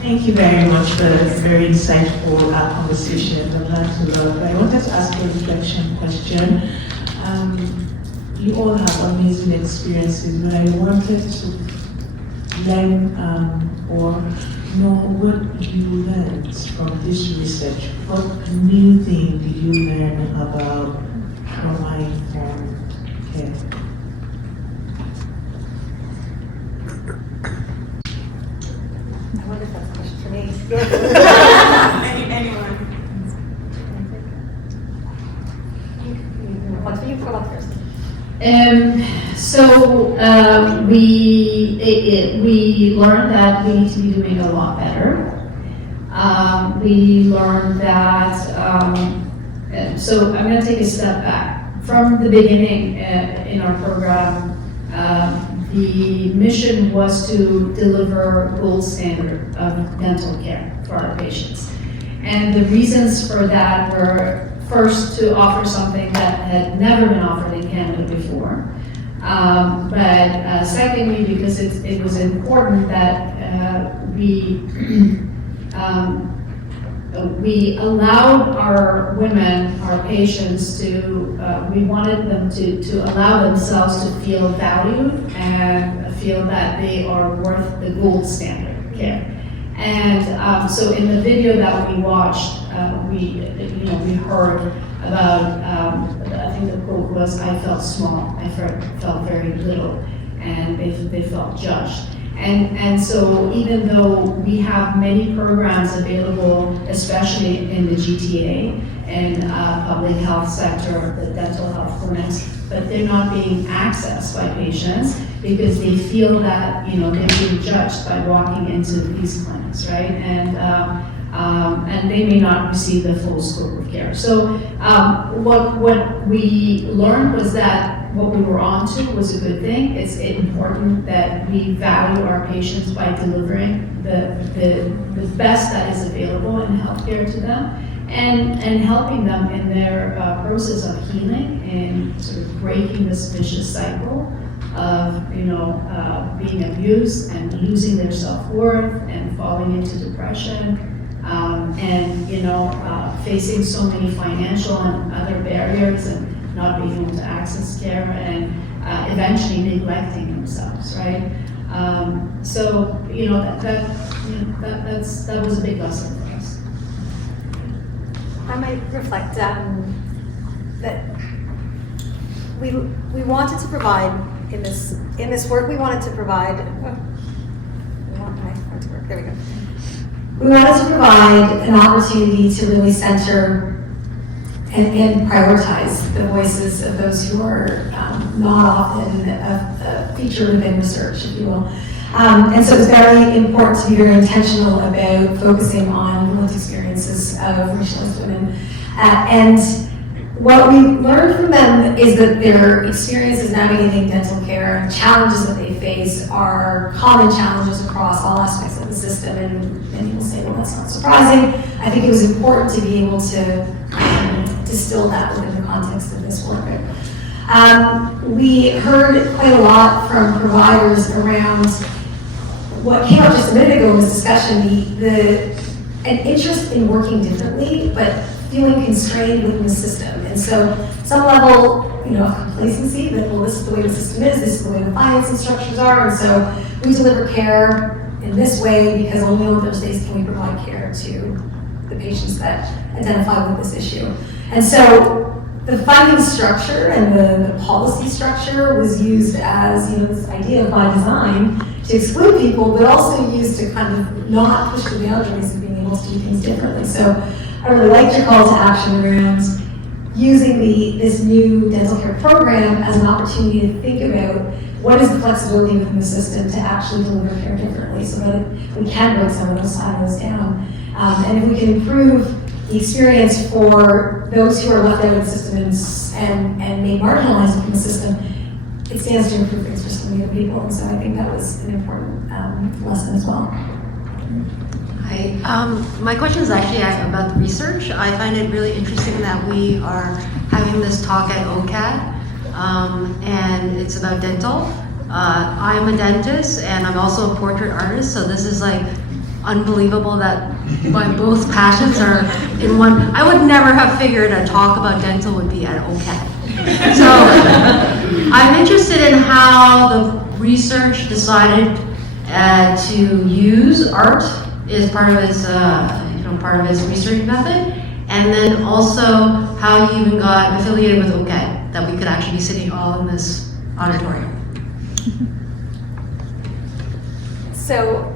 Thank you very much for this very insightful conversation. I've learned a lot. I wanted to ask a reflection question. You all have amazing experiences, but I wanted to learn or know what you learned from this research. What new thing did you learn about trauma-informed care? I wonder if that's a question for me. Anyone? What's for you? Go on first. We learned that we need to be doing a lot better. We learned that, so I'm going to take a step back. From the beginning in our program, the mission was to deliver gold standard of dental care for our patients. And the reasons for that were, first, to offer something that had never been offered in Canada before. But secondly, because it was important that we allowed our women, our patients, we wanted them to allow themselves to feel valued and feel that they are worth the gold standard care. And so in the video that we watched, we heard about, I think the quote was, "I felt small, I felt very little," and they felt judged. And so even though we have many programs available, especially in the GTA and public health sector, the dental health clinics, but they're not being accessed by patients because they feel that they're being judged by walking into these clinics, right? And they may not receive the full scope of care. So what we learned was that what we were onto was a good thing. It's important that we value our patients by delivering the best that is available in healthcare to them, and helping them in their process of healing and sort of breaking this vicious cycle of being abused and losing their self-worth and falling into depression. Facing so many financial and other barriers and not being able to access care and eventually neglecting themselves, right? That was a big lesson for us. I might reflect that we wanted to provide in this work. We wanted to provide. There we go. We wanted to provide an opportunity to really center and prioritize the voices of those who are not often featured within research, if you will. And so it's very important to be very intentional about focusing on lived experiences of racialized women. And what we learned from them is that their experiences navigating dental care and challenges that they face are common challenges across all aspects of the system. And many will say, well, that's not surprising. I think it was important to be able to distill that within the context of this work. We heard quite a lot from providers around what came up just a minute ago in this discussion, an interest in working differently, but feeling constrained within the system. And so some level, of complacency that, well, this is the way the system is, this is the way the financing structures are, and so we deliver care in this way because only on those days can we provide care to the patients that identify with this issue. And so the funding structure and the policy structure was used as, this idea of by design to exclude people, but also used to kind of not push the boundaries of being able to do things differently. So I really liked your call to action around using this new dental care program as an opportunity to think about what is the flexibility within the system to actually deliver care differently so that we can break some of those silos down. And if we can improve the experience for those who are left out of the system and made marginalized within the system, it stands to improve things for so many other people. And so I think that was an important lesson as well. Hi. My question is actually about the research. I find it really interesting that we are having this talk at OCAD, and it's about dental. I'm a dentist, and I'm also a portrait artist, so this is like unbelievable that my both passions are in one. I would never have figured a talk about dental would be at OCAD. So I'm interested in how the research decided to use art is part of its, part of its research method, and then also how you even got affiliated with OCAD, that we could actually be sitting all in this auditorium. So,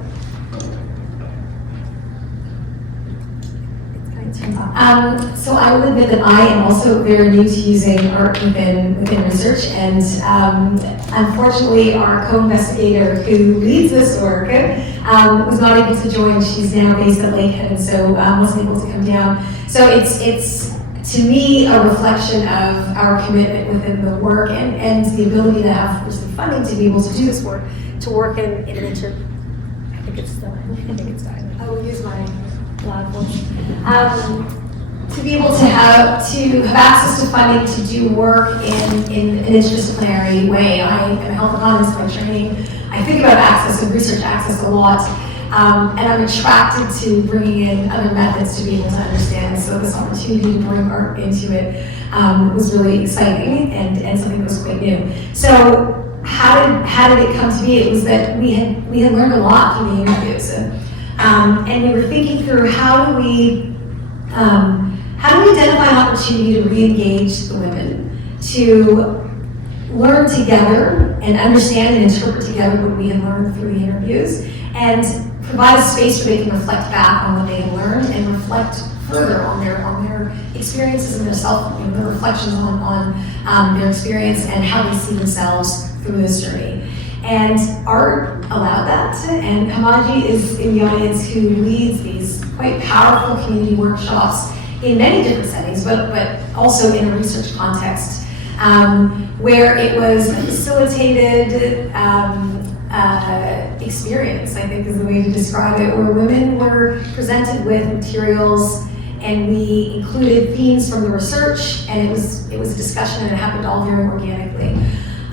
so I will admit that I am also very new to using art within research, and unfortunately our co-investigator who leads this work was not able to join. She's now based at Lakehead, and so wasn't able to come down. So it's to me a reflection of our commitment within the work and the ability to have the funding to be able to do this work, to work in an I think it's done. I will use my loud voice. To be able to have access to funding to do work in an interdisciplinary way. I am a health economist by training. I think about access and research access a lot, and I'm attracted to bringing in other methods to be able to understand. So this opportunity to bring art into it was really exciting and something that was quite new. So how did it come to be? It was that we had learned a lot from the interviews, and we were thinking through how do we identify an opportunity to re-engage the women, to learn together and understand and interpret together what we had learned through the interviews, and provide a space where they can reflect back on what they had learned and reflect further on their experiences and their reflections on their experience and how they see themselves through this journey. And art allowed that, and Hamaji is in the audience who leads these quite powerful community workshops in many different settings, but also in a research context, where it was a facilitated experience, I think is the way to describe it, where women were presented with materials and we included themes from the research, and it was a discussion and it happened all very organically.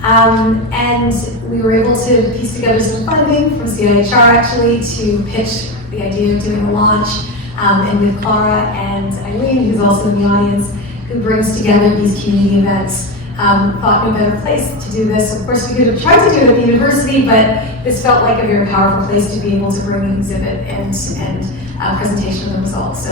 And we were able to piece together some funding from CIHR actually to pitch the idea of doing a launch, and with Clara and Eileen, who's also in the audience, who brings together these community events, thought no better place to do this. Of course, we could have tried to do it at the university, but this felt like a very powerful place to be able to bring an exhibit and presentation of the results. So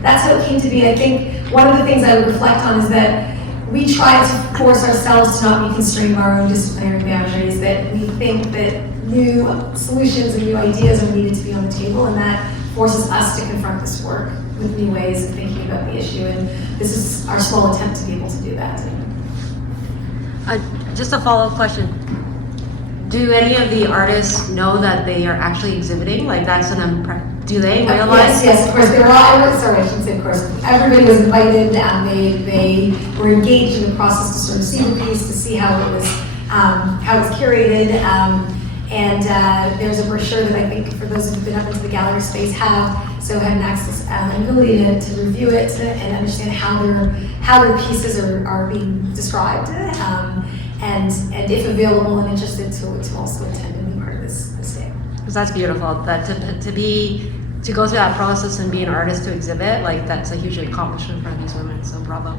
that's how it came to be. I think one of the things I would reflect on is that we try to force ourselves to not be constrained by our own disciplinary boundaries, that we think that new solutions and new ideas are needed to be on the table, and that forces us to confront this work with new ways of thinking about the issue. And this is our small attempt to be able to do that. Just a follow-up question. Do any of the artists know that they are actually exhibiting? Like that's Do they realize? Yes, of course, they were all, sorry, I shouldn't say of course, everybody was invited, they were engaged in the process to sort of see the piece, to see how it was curated, and there's a brochure that I think for those who've been up into the gallery space had access, an ability to review it and understand how their pieces are being described, and if available and interested to also attend and be part of this day. Because that's beautiful, that to go through that process and be an artist to exhibit, like that's a huge accomplishment for these women, so bravo.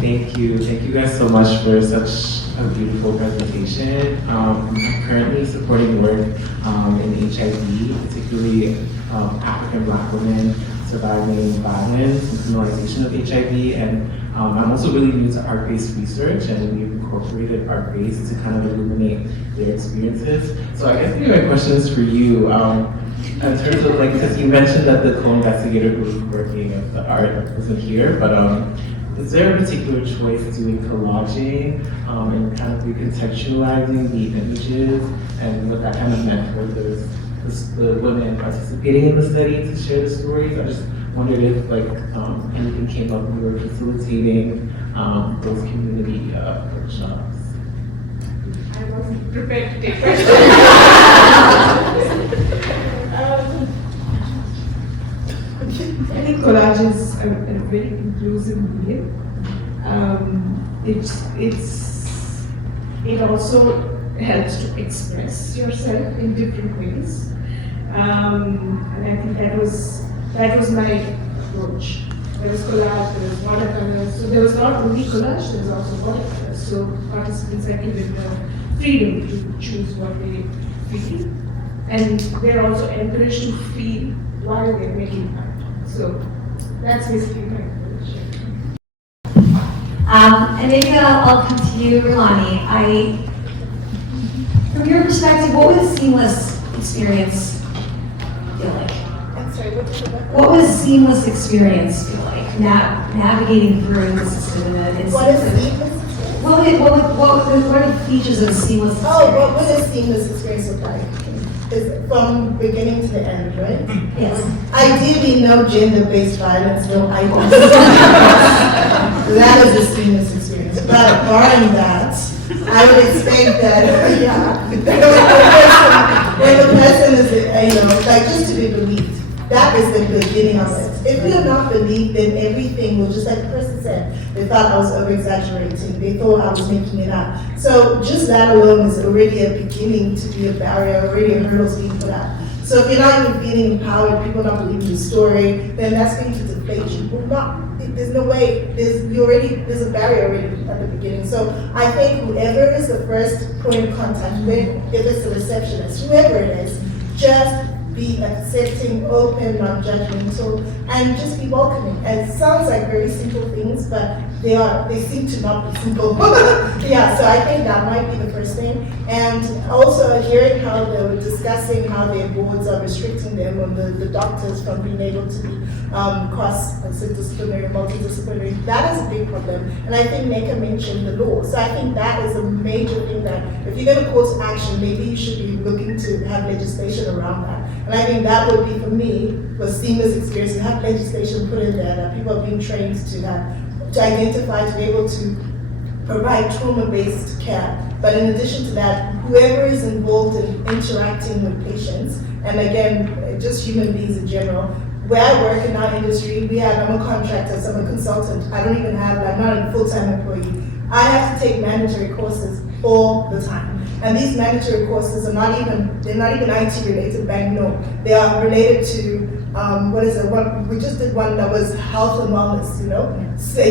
Thank you guys so much for such a beautiful presentation. I'm currently supporting work in HIV, particularly African Black women surviving violence and criminalization of HIV, and I'm also really new to art-based research, and we've incorporated art-based to kind of illuminate their experiences. So I guess my question is for you, in terms of because you mentioned that the co-investigator group working of the art wasn't here, but is there a particular choice doing collaging and kind of recontextualizing the images and what that kind of meant for the women participating in the study to share the stories? I just wondered if anything came up when we were facilitating those community workshops. I wasn't prepared to take questions. I think collage is a very inclusive medium. It also helps to express yourself in different ways, and I think that was my approach. There was collage, there was watercolor, so there was not only collage, there was also watercolor. So participants are given the freedom to choose what they feel, and they're also encouraged to feel while they're making art. So that's basically my approach. And maybe I'll come to you, Rilani. From your perspective, what would a seamless experience feel like? I'm sorry, what did you say? What would a seamless experience feel like? Navigating through the system in What is seamless experience? What are the features of a seamless experience? Oh, what would a seamless experience look like? Is from beginning to the end, right? Yes. Ideally, no gender-based violence, no IPV. That is a seamless experience. But barring that, I would expect that, when the person is, just to be believed. That is the beginning of it. If we are not believed, then everything will, just like the person said, they thought I was over-exaggerating. They thought I was making it up. So just that alone is already a beginning to be a barrier, already a hurdle being put up. So if you're not even feeling empowered, people not believing your story, then that's going to deflate you. There's no way, there's a barrier already at the beginning. So I think whoever is the first point of contact, if it's the receptionist, whoever it is, just be accepting, open, non-judgmental, and just be welcoming. And it sounds like very simple things, but they seem to not be simple. Yeah, so I think that might be the first thing. And also hearing how they were discussing how their boards are restricting them on the doctors from being able to be cross-disciplinary, multidisciplinary, that is a big problem. And I think Neka mentioned the law. So I think that is a major thing that if you're going to cause action, maybe you should be looking to have legislation around that. And I think that would be, for me, a seamless experience to have legislation put in there that people are being trained to identify, to be able to provide trauma-based care. But in addition to that, whoever is involved in interacting with patients, and again, just human beings in general, where I work in our industry, I'm a contractor, so I'm a consultant. I'm not a full-time employee. I have to take mandatory courses all the time. And these mandatory courses they're not even IT related, no. They are related to, we just did one that was health and wellness, So,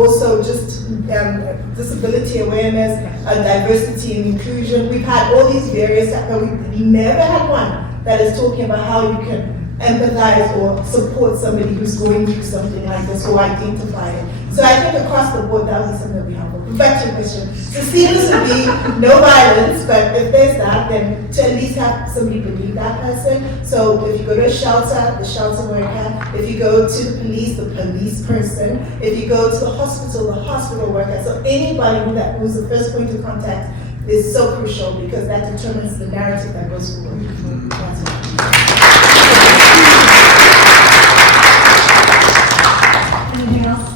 also just disability awareness, diversity and inclusion. We've had all these various, but we never had one that is talking about how you can empathize or support somebody who's going through something like this or identify it. So I think across the board, that would be something that would be helpful. Back to your question. So seamless would be no violence, but if there's that, then to at least have somebody believe that person. So if you go to a shelter, the shelter worker. If you go to the police person. If you go to the hospital worker. So anybody who's the first point of contact, is so crucial because that determines the narrative that goes forward. That's all. Anything else?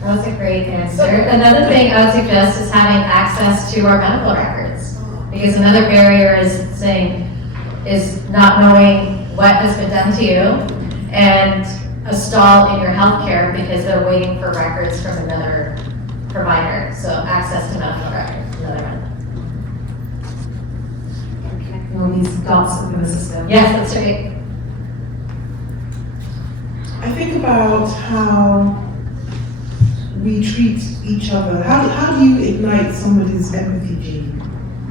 That was a great answer. Another thing I would suggest is having access to our medical records. Because another barrier is not knowing what has been done to you and a stall in your healthcare because they're waiting for records from another provider. So access to medical records, another one. Connecting all these dots within the system. Yes, that's right. I think about how we treat each other. How do you ignite somebody's empathy gene?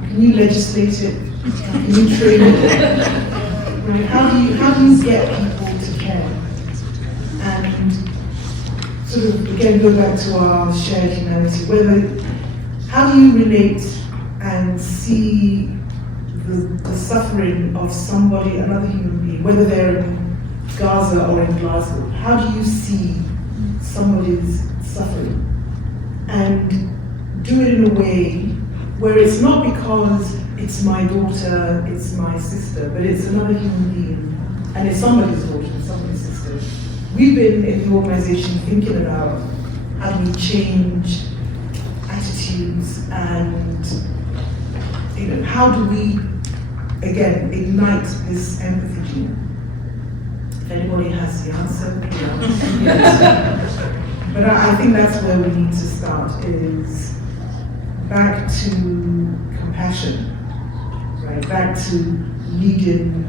Can you legislate it? Can you train it? Right? How do you get people to care? And sort of again go back to our shared humanity. How do you relate and see the suffering of somebody, another human being, whether they're in Gaza or in Glasgow? How do you see somebody's suffering and do it in a way where it's not because it's my daughter, it's my sister, but it's another human being, and it's somebody's daughter, somebody's sister. We've been in the organization thinking about how do we change attitudes and how do we, again, ignite this empathy gene. If anybody has the answer, but I think that's where we need to start, is back to compassion, right? Back to leading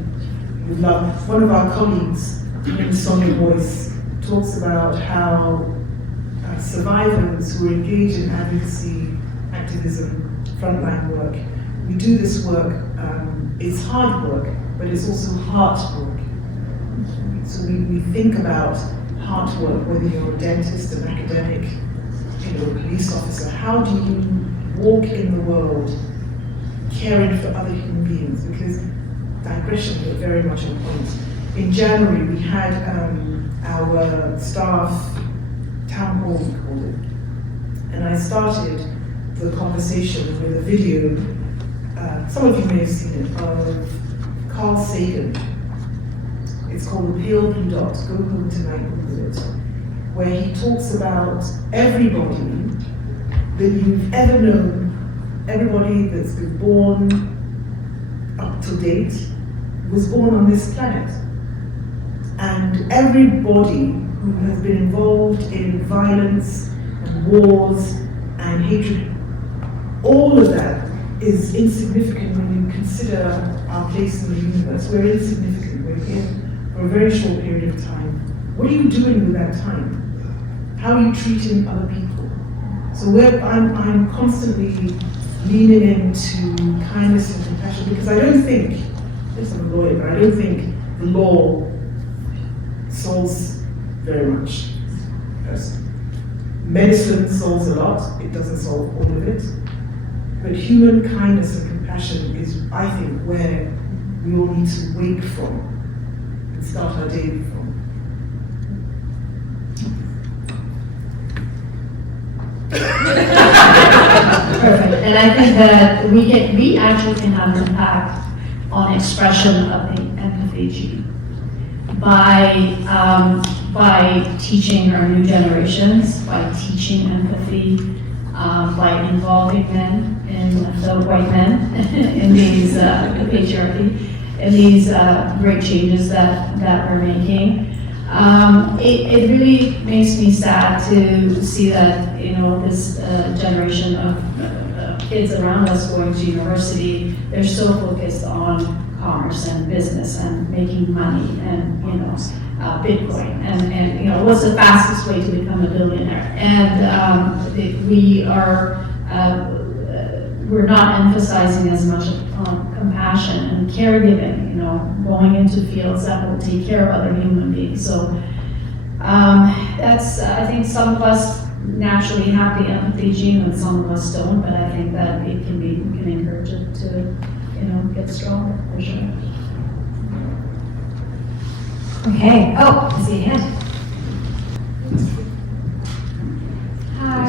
with love. One of our colleagues in Sonic Voice talks about how survivors who are engaged in advocacy, activism, frontline work, we do this work, it's hard work, but it's also heart work. So we think about heart work, whether you're a dentist, an academic, a police officer. How do you walk in the world caring for other human beings? Because digression, but very much on point. In January, we had our staff town hall, we called it. And I started the conversation with a video, some of you may have seen it, of Carl Sagan. It's called The Pale Blue Dot. Go home tonight and Google it. Where he talks about everybody that you've ever known, everybody that's been born up to date, was born on this planet. And everybody who has been involved in violence and wars and hatred, all of that is insignificant when you consider our place in the universe. We're insignificant. We're here for a very short period of time. What are you doing with that time? How are you treating other people? So I'm constantly leaning into kindness and compassion because I don't think, yes, I'm a lawyer, but I don't think the law solves very much. Medicine solves a lot, it doesn't solve all of it. But human kindness and compassion is, I think, where we all need to wake from and start our day from. Perfect, and I think that we actually can have an impact on expression of the empathy gene by teaching our new generations, by teaching empathy, by involving men in the white men in these the patriarchy, in these great changes that we're making. It really makes me sad to see that, this generation of kids around us going to university, they're so focused on commerce and business and making money and, Bitcoin and what's the fastest way to become a billionaire. And we're not emphasizing as much on compassion and caregiving, going into fields that will take care of other human beings. So I think some of us naturally have the empathy gene and some of us don't, but I think that we can encourage it to, get stronger, for sure. Okay, I see a hand. Hi,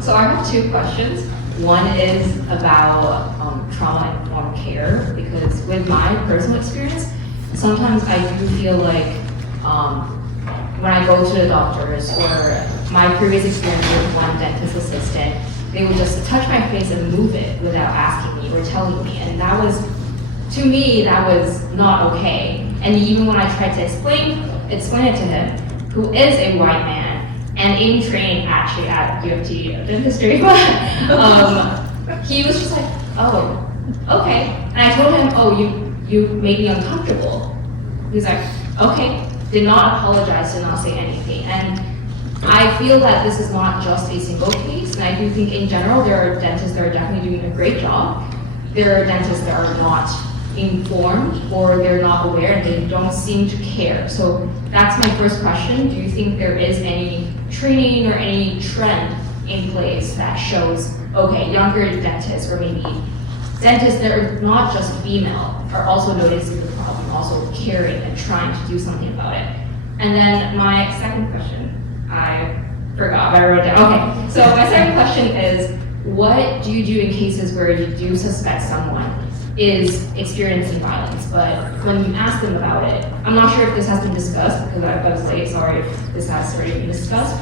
So I have two questions. One is about trauma-informed care, because with my personal experience, sometimes I do feel like when I go to the doctors, or my previous experience with one dentist assistant, they would just touch my face and move it without asking me or telling me. And that was, to me, that was not okay. And even when I tried to explain it to him, who is a white man, and in training actually at UFT dentistry, he was just like, oh, okay. And I told him, oh, you made me uncomfortable. He's like, okay. Did not apologize, did not say anything. And I feel that this is not just a single case, and I do think in general there are dentists that are definitely doing a great job. There are dentists that are not informed, or they're not aware, and they don't seem to care. So that's my first question. Do you think there is any training or any trend in place that shows, okay, younger dentists, or maybe dentists that are not just female, are also noticing the problem, also caring and trying to do something about it? And then my second question, I forgot, but I wrote it down. Okay, so my second question is, what do you do in cases where you do suspect someone is experiencing violence, but when you ask them about it, I'm not sure if this has been discussed, because I was late, sorry if this has already been discussed,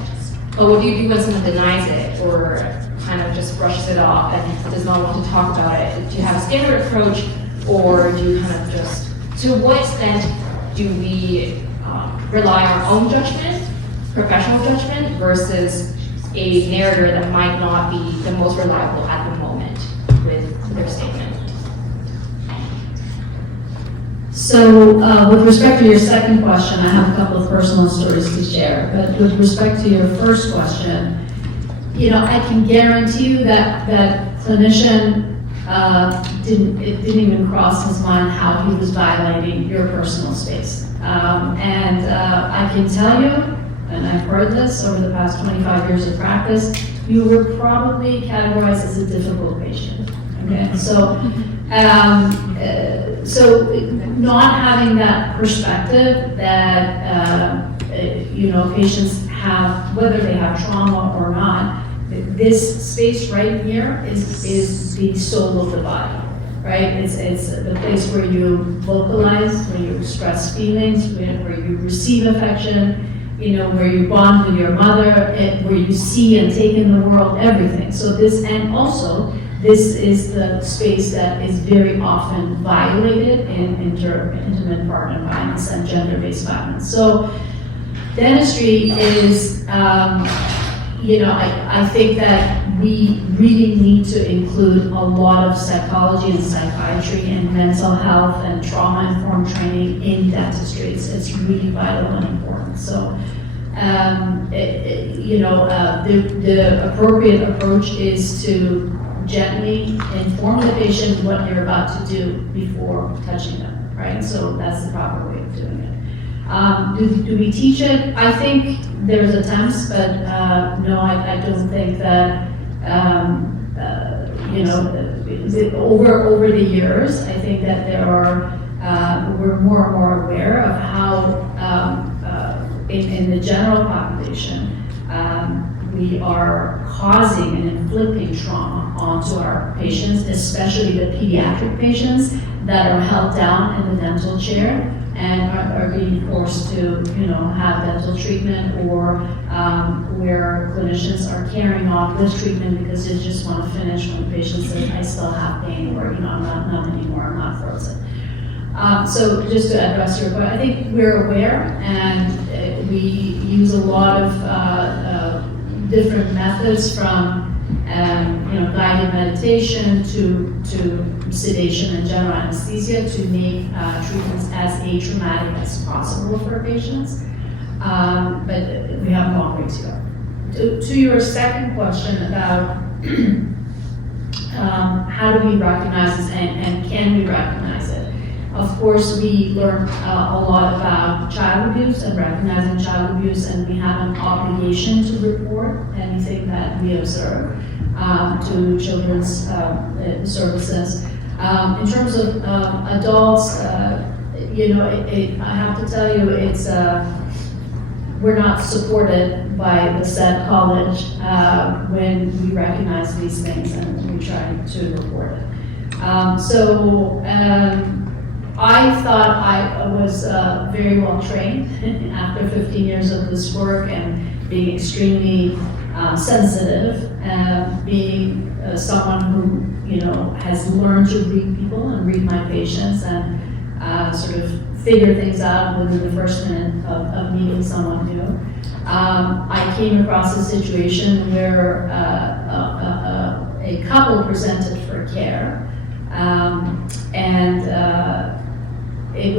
but what do you do when someone denies it, or kind of just brushes it off and does not want to talk about it? Do you have a standard approach, or do you kind of just, to what extent do we rely on our own judgment, professional judgment, versus a narrator that might not be the most reliable at the moment with their statement? So with respect to your second question, I have a couple of personal stories to share. But with respect to your first question, you know, I can guarantee you that clinician it didn't even cross his mind how he was violating your personal space. And I can tell you, and I've heard this over the past 25 years of practice, you were probably categorized as a difficult patient. Okay, so not having that perspective that you know, patients have, whether they have trauma or not, this space right here is the soul of the body, right? It's the place where you vocalize, where you express feelings, where you receive affection, you know, where you bond with your mother, where you see and take in the world, everything. So this, and also, this is the space that is very often violated in intimate partner violence and gender-based violence. So dentistry is, you know, I think that we really need to include a lot of psychology and psychiatry and mental health and trauma-informed training in dentistry. It's really vital and important. So, you know, the appropriate approach is to gently inform the patient what you're about to do before touching them, right? So that's the proper way of doing it. Do we teach it? I think there's attempts, but no, I don't think that, you know, over the years, I think that there are, we're more and more aware of how, in the general population, we are causing and inflicting trauma onto our patients, especially the pediatric patients that are held down in the dental chair and are being forced to, you know, have dental treatment, or where clinicians are carrying on with treatment because they just want to finish when the patient says, I still have pain, or, you know, I'm not anymore, I'm not frozen. So just to address your point, I think we're aware, and we use a lot of different methods, from you know, guided meditation to sedation and general anesthesia, to make treatments as atraumatic as possible for patients. But we have a long way to go. To your second question about how do we recognize this, and can we recognize it? Of course, we learn a lot about child abuse and recognizing child abuse, and we have an obligation to report anything that we observe to children's services. In terms of adults, you know, I have to tell you, it's we're not supported by the said college when we recognize these things and we try to report it. I thought I was very well trained after 15 years of this work and being extremely sensitive, being someone who has learned to read people and read my patients and sort of figure things out within the first minute of meeting someone new. I came across a situation where a couple presented for care, it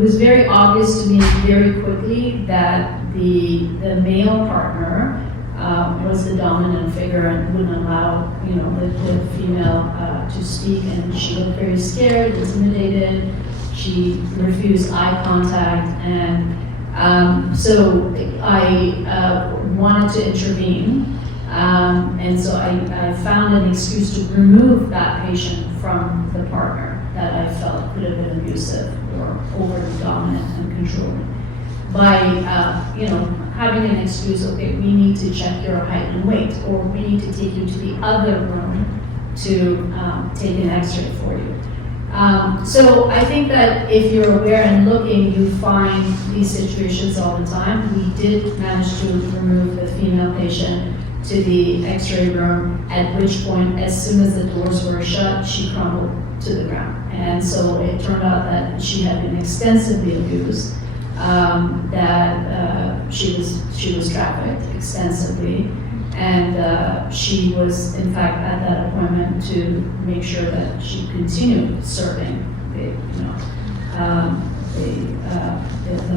was very obvious to me very quickly that the male partner was the dominant figure and wouldn't allow the female to speak, and she looked very scared, intimidated. She refused eye contact, and so I wanted to intervene. And so I found an excuse to remove that patient from the partner that I felt could have been abusive or overly dominant and controlling. By having an excuse, okay, we need to check your height and weight, or we need to take you to the other room to take an X-ray for you. So I think that if you're aware and looking, you find these situations all the time. We did manage to remove the female patient to the X-ray room, at which point, as soon as the doors were shut, she crumbled to the ground. And so it turned out that she had been extensively abused, that she was trafficked extensively, and she was, in fact, at that appointment to make sure that she continued serving the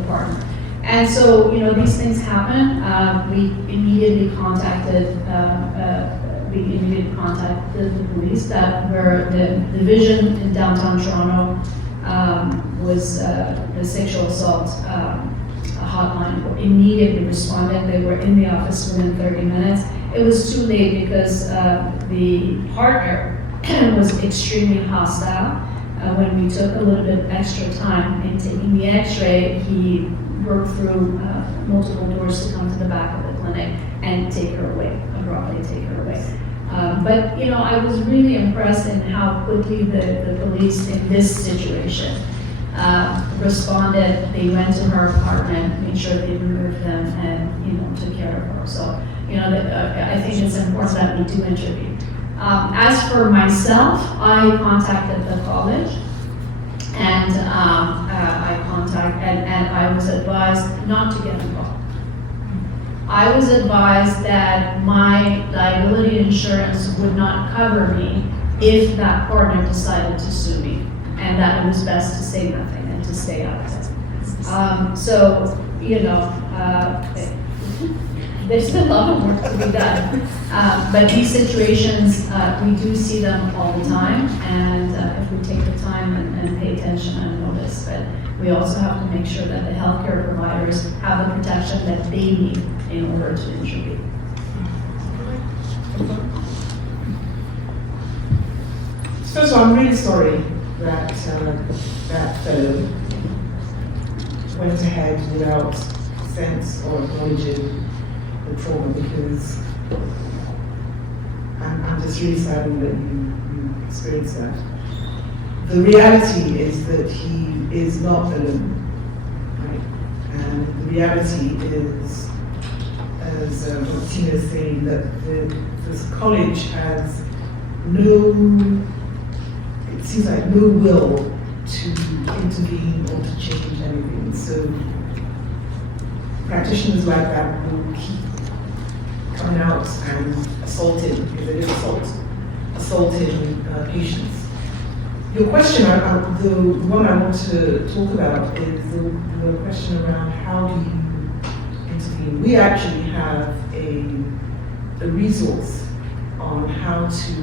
partner. And so, these things happen. We immediately contacted the police, that were the division in downtown Toronto was the sexual assault hotline immediately responded. They were in the office within 30 minutes. It was too late because the partner was extremely hostile. When we took a little bit extra time in taking the X-ray, he worked through multiple doors to come to the back of the clinic and take her away, abruptly take her away. But I was really impressed in how quickly the police in this situation responded. They went to her apartment, made sure they removed them, and took care of her. So I think it's important that we do intervene. As for myself, I contacted the college, and I was advised not to get involved. I was advised that my liability insurance would not cover me if that partner decided to sue me, and that it was best to say nothing and to stay out of it. There's a lot of work to be done, but these situations, we do see them all the time, and if we take the time and pay attention and notice, but we also have to make sure that the healthcare providers have the protection that they need in order to intervene. So I'm really sorry that that fellow went ahead without sense or acknowledging the trauma, because I'm just really saddened that you experienced that. The reality is that he is not alone, right? And the reality is, as Tina is saying, that this college has it seems like no will to intervene or to change anything. So practitioners like that will keep coming out and assaulting, because it is assaulting patients. Your question, the one I want to talk about is the question around how do you intervene. We actually have a resource on how to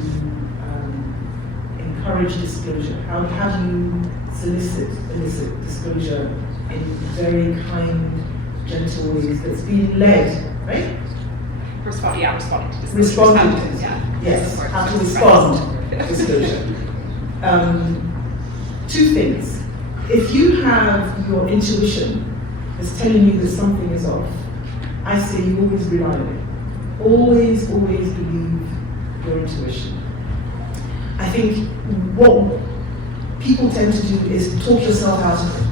encourage disclosure. How do you solicit disclosure in very kind, gentle ways that's being led, right? Responding to disclosure. Responding to Yeah. Yes, how to respond to disclosure. Two things. If you have your intuition that's telling you that something is off, I say you always rely on it. Always, always believe your intuition. I think what people tend to do is talk yourself out of it.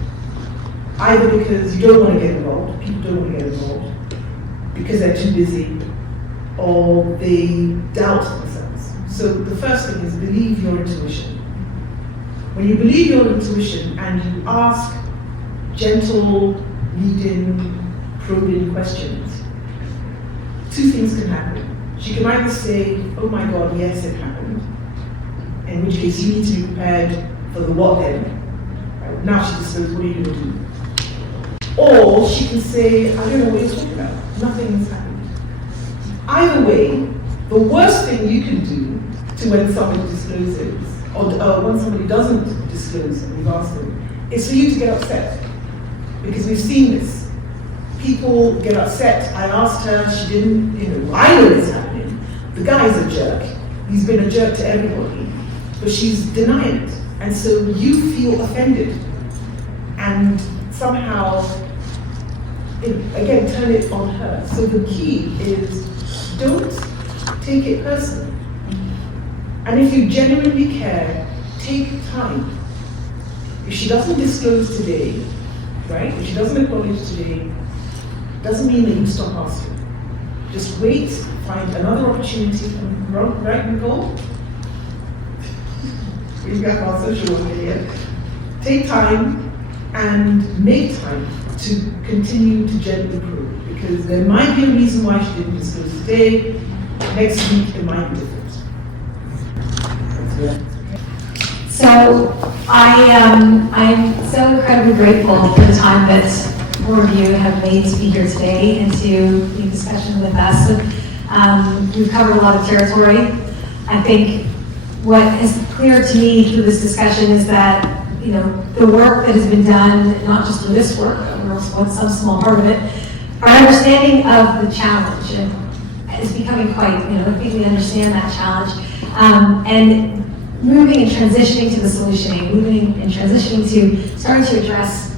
Either because you don't want to get involved, people don't want to get involved, because they're too busy, or they doubt themselves. So the first thing is believe your intuition. When you believe your intuition and you ask gentle, leading, probing questions, two things can happen. She can either say, oh my God, yes, it happened, in which case you need to be prepared for the what then. Right? Now she just says, what are you going to do? Or she can say, I don't know what you're talking about. Nothing has happened. Either way, the worst thing you can do to when somebody discloses, or when somebody doesn't disclose and we've asked them, is for you to get upset. Because we've seen this. People get upset. I asked her, she didn't, I know it's happening. The guy's a jerk. He's been a jerk to everybody. But she's denying it. And so you feel offended. And somehow, again, turn it on her. So the key is don't take it personally. And if you genuinely care, take time. If she doesn't disclose today, right? If she doesn't acknowledge today, doesn't mean that you stop asking. Just wait, find another opportunity, right, Nicole? We've got our social worker here. Take time and make time to continue to gently probe, because there might be a reason why she didn't disclose today. Next week it might be different. So I'm so incredibly grateful for the time that four of you have made to be here today and to be in discussion with us. We've covered a lot of territory. I think what is clear to me through this discussion is that the work that has been done, not just for this work, but some small part of it, our understanding of the challenge is becoming quite, I think we understand that challenge. And moving and transitioning to the solutioning, moving and transitioning to starting to address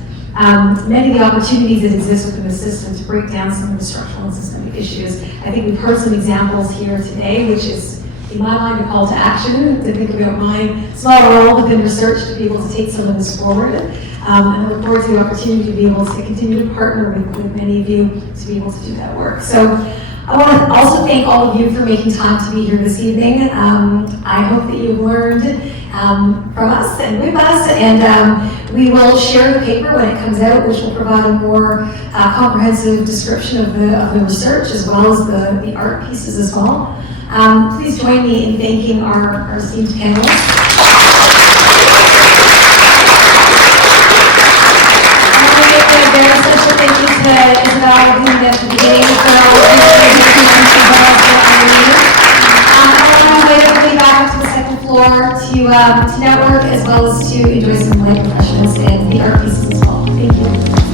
many of the opportunities that exist within the system to break down some of the structural and systemic issues. I think we've heard some examples here today, which is, in my mind, a call to action, to think about my small role within research to be able to take some of this forward. And I look forward to the opportunity to be able to continue to partner with many of you to be able to do that work. So I want to also thank all of you for making time to be here this evening. I hope that you've learned from us and with us, and we will share the paper when it comes out, which will provide a more comprehensive description of the research as well as the art pieces as well. Please join me in thanking our esteemed panelists. A very special thank you to Isabel, who at the beginning for all of you back to the second floor to network as well as to enjoy some light refreshments and the art pieces as well. Thank you.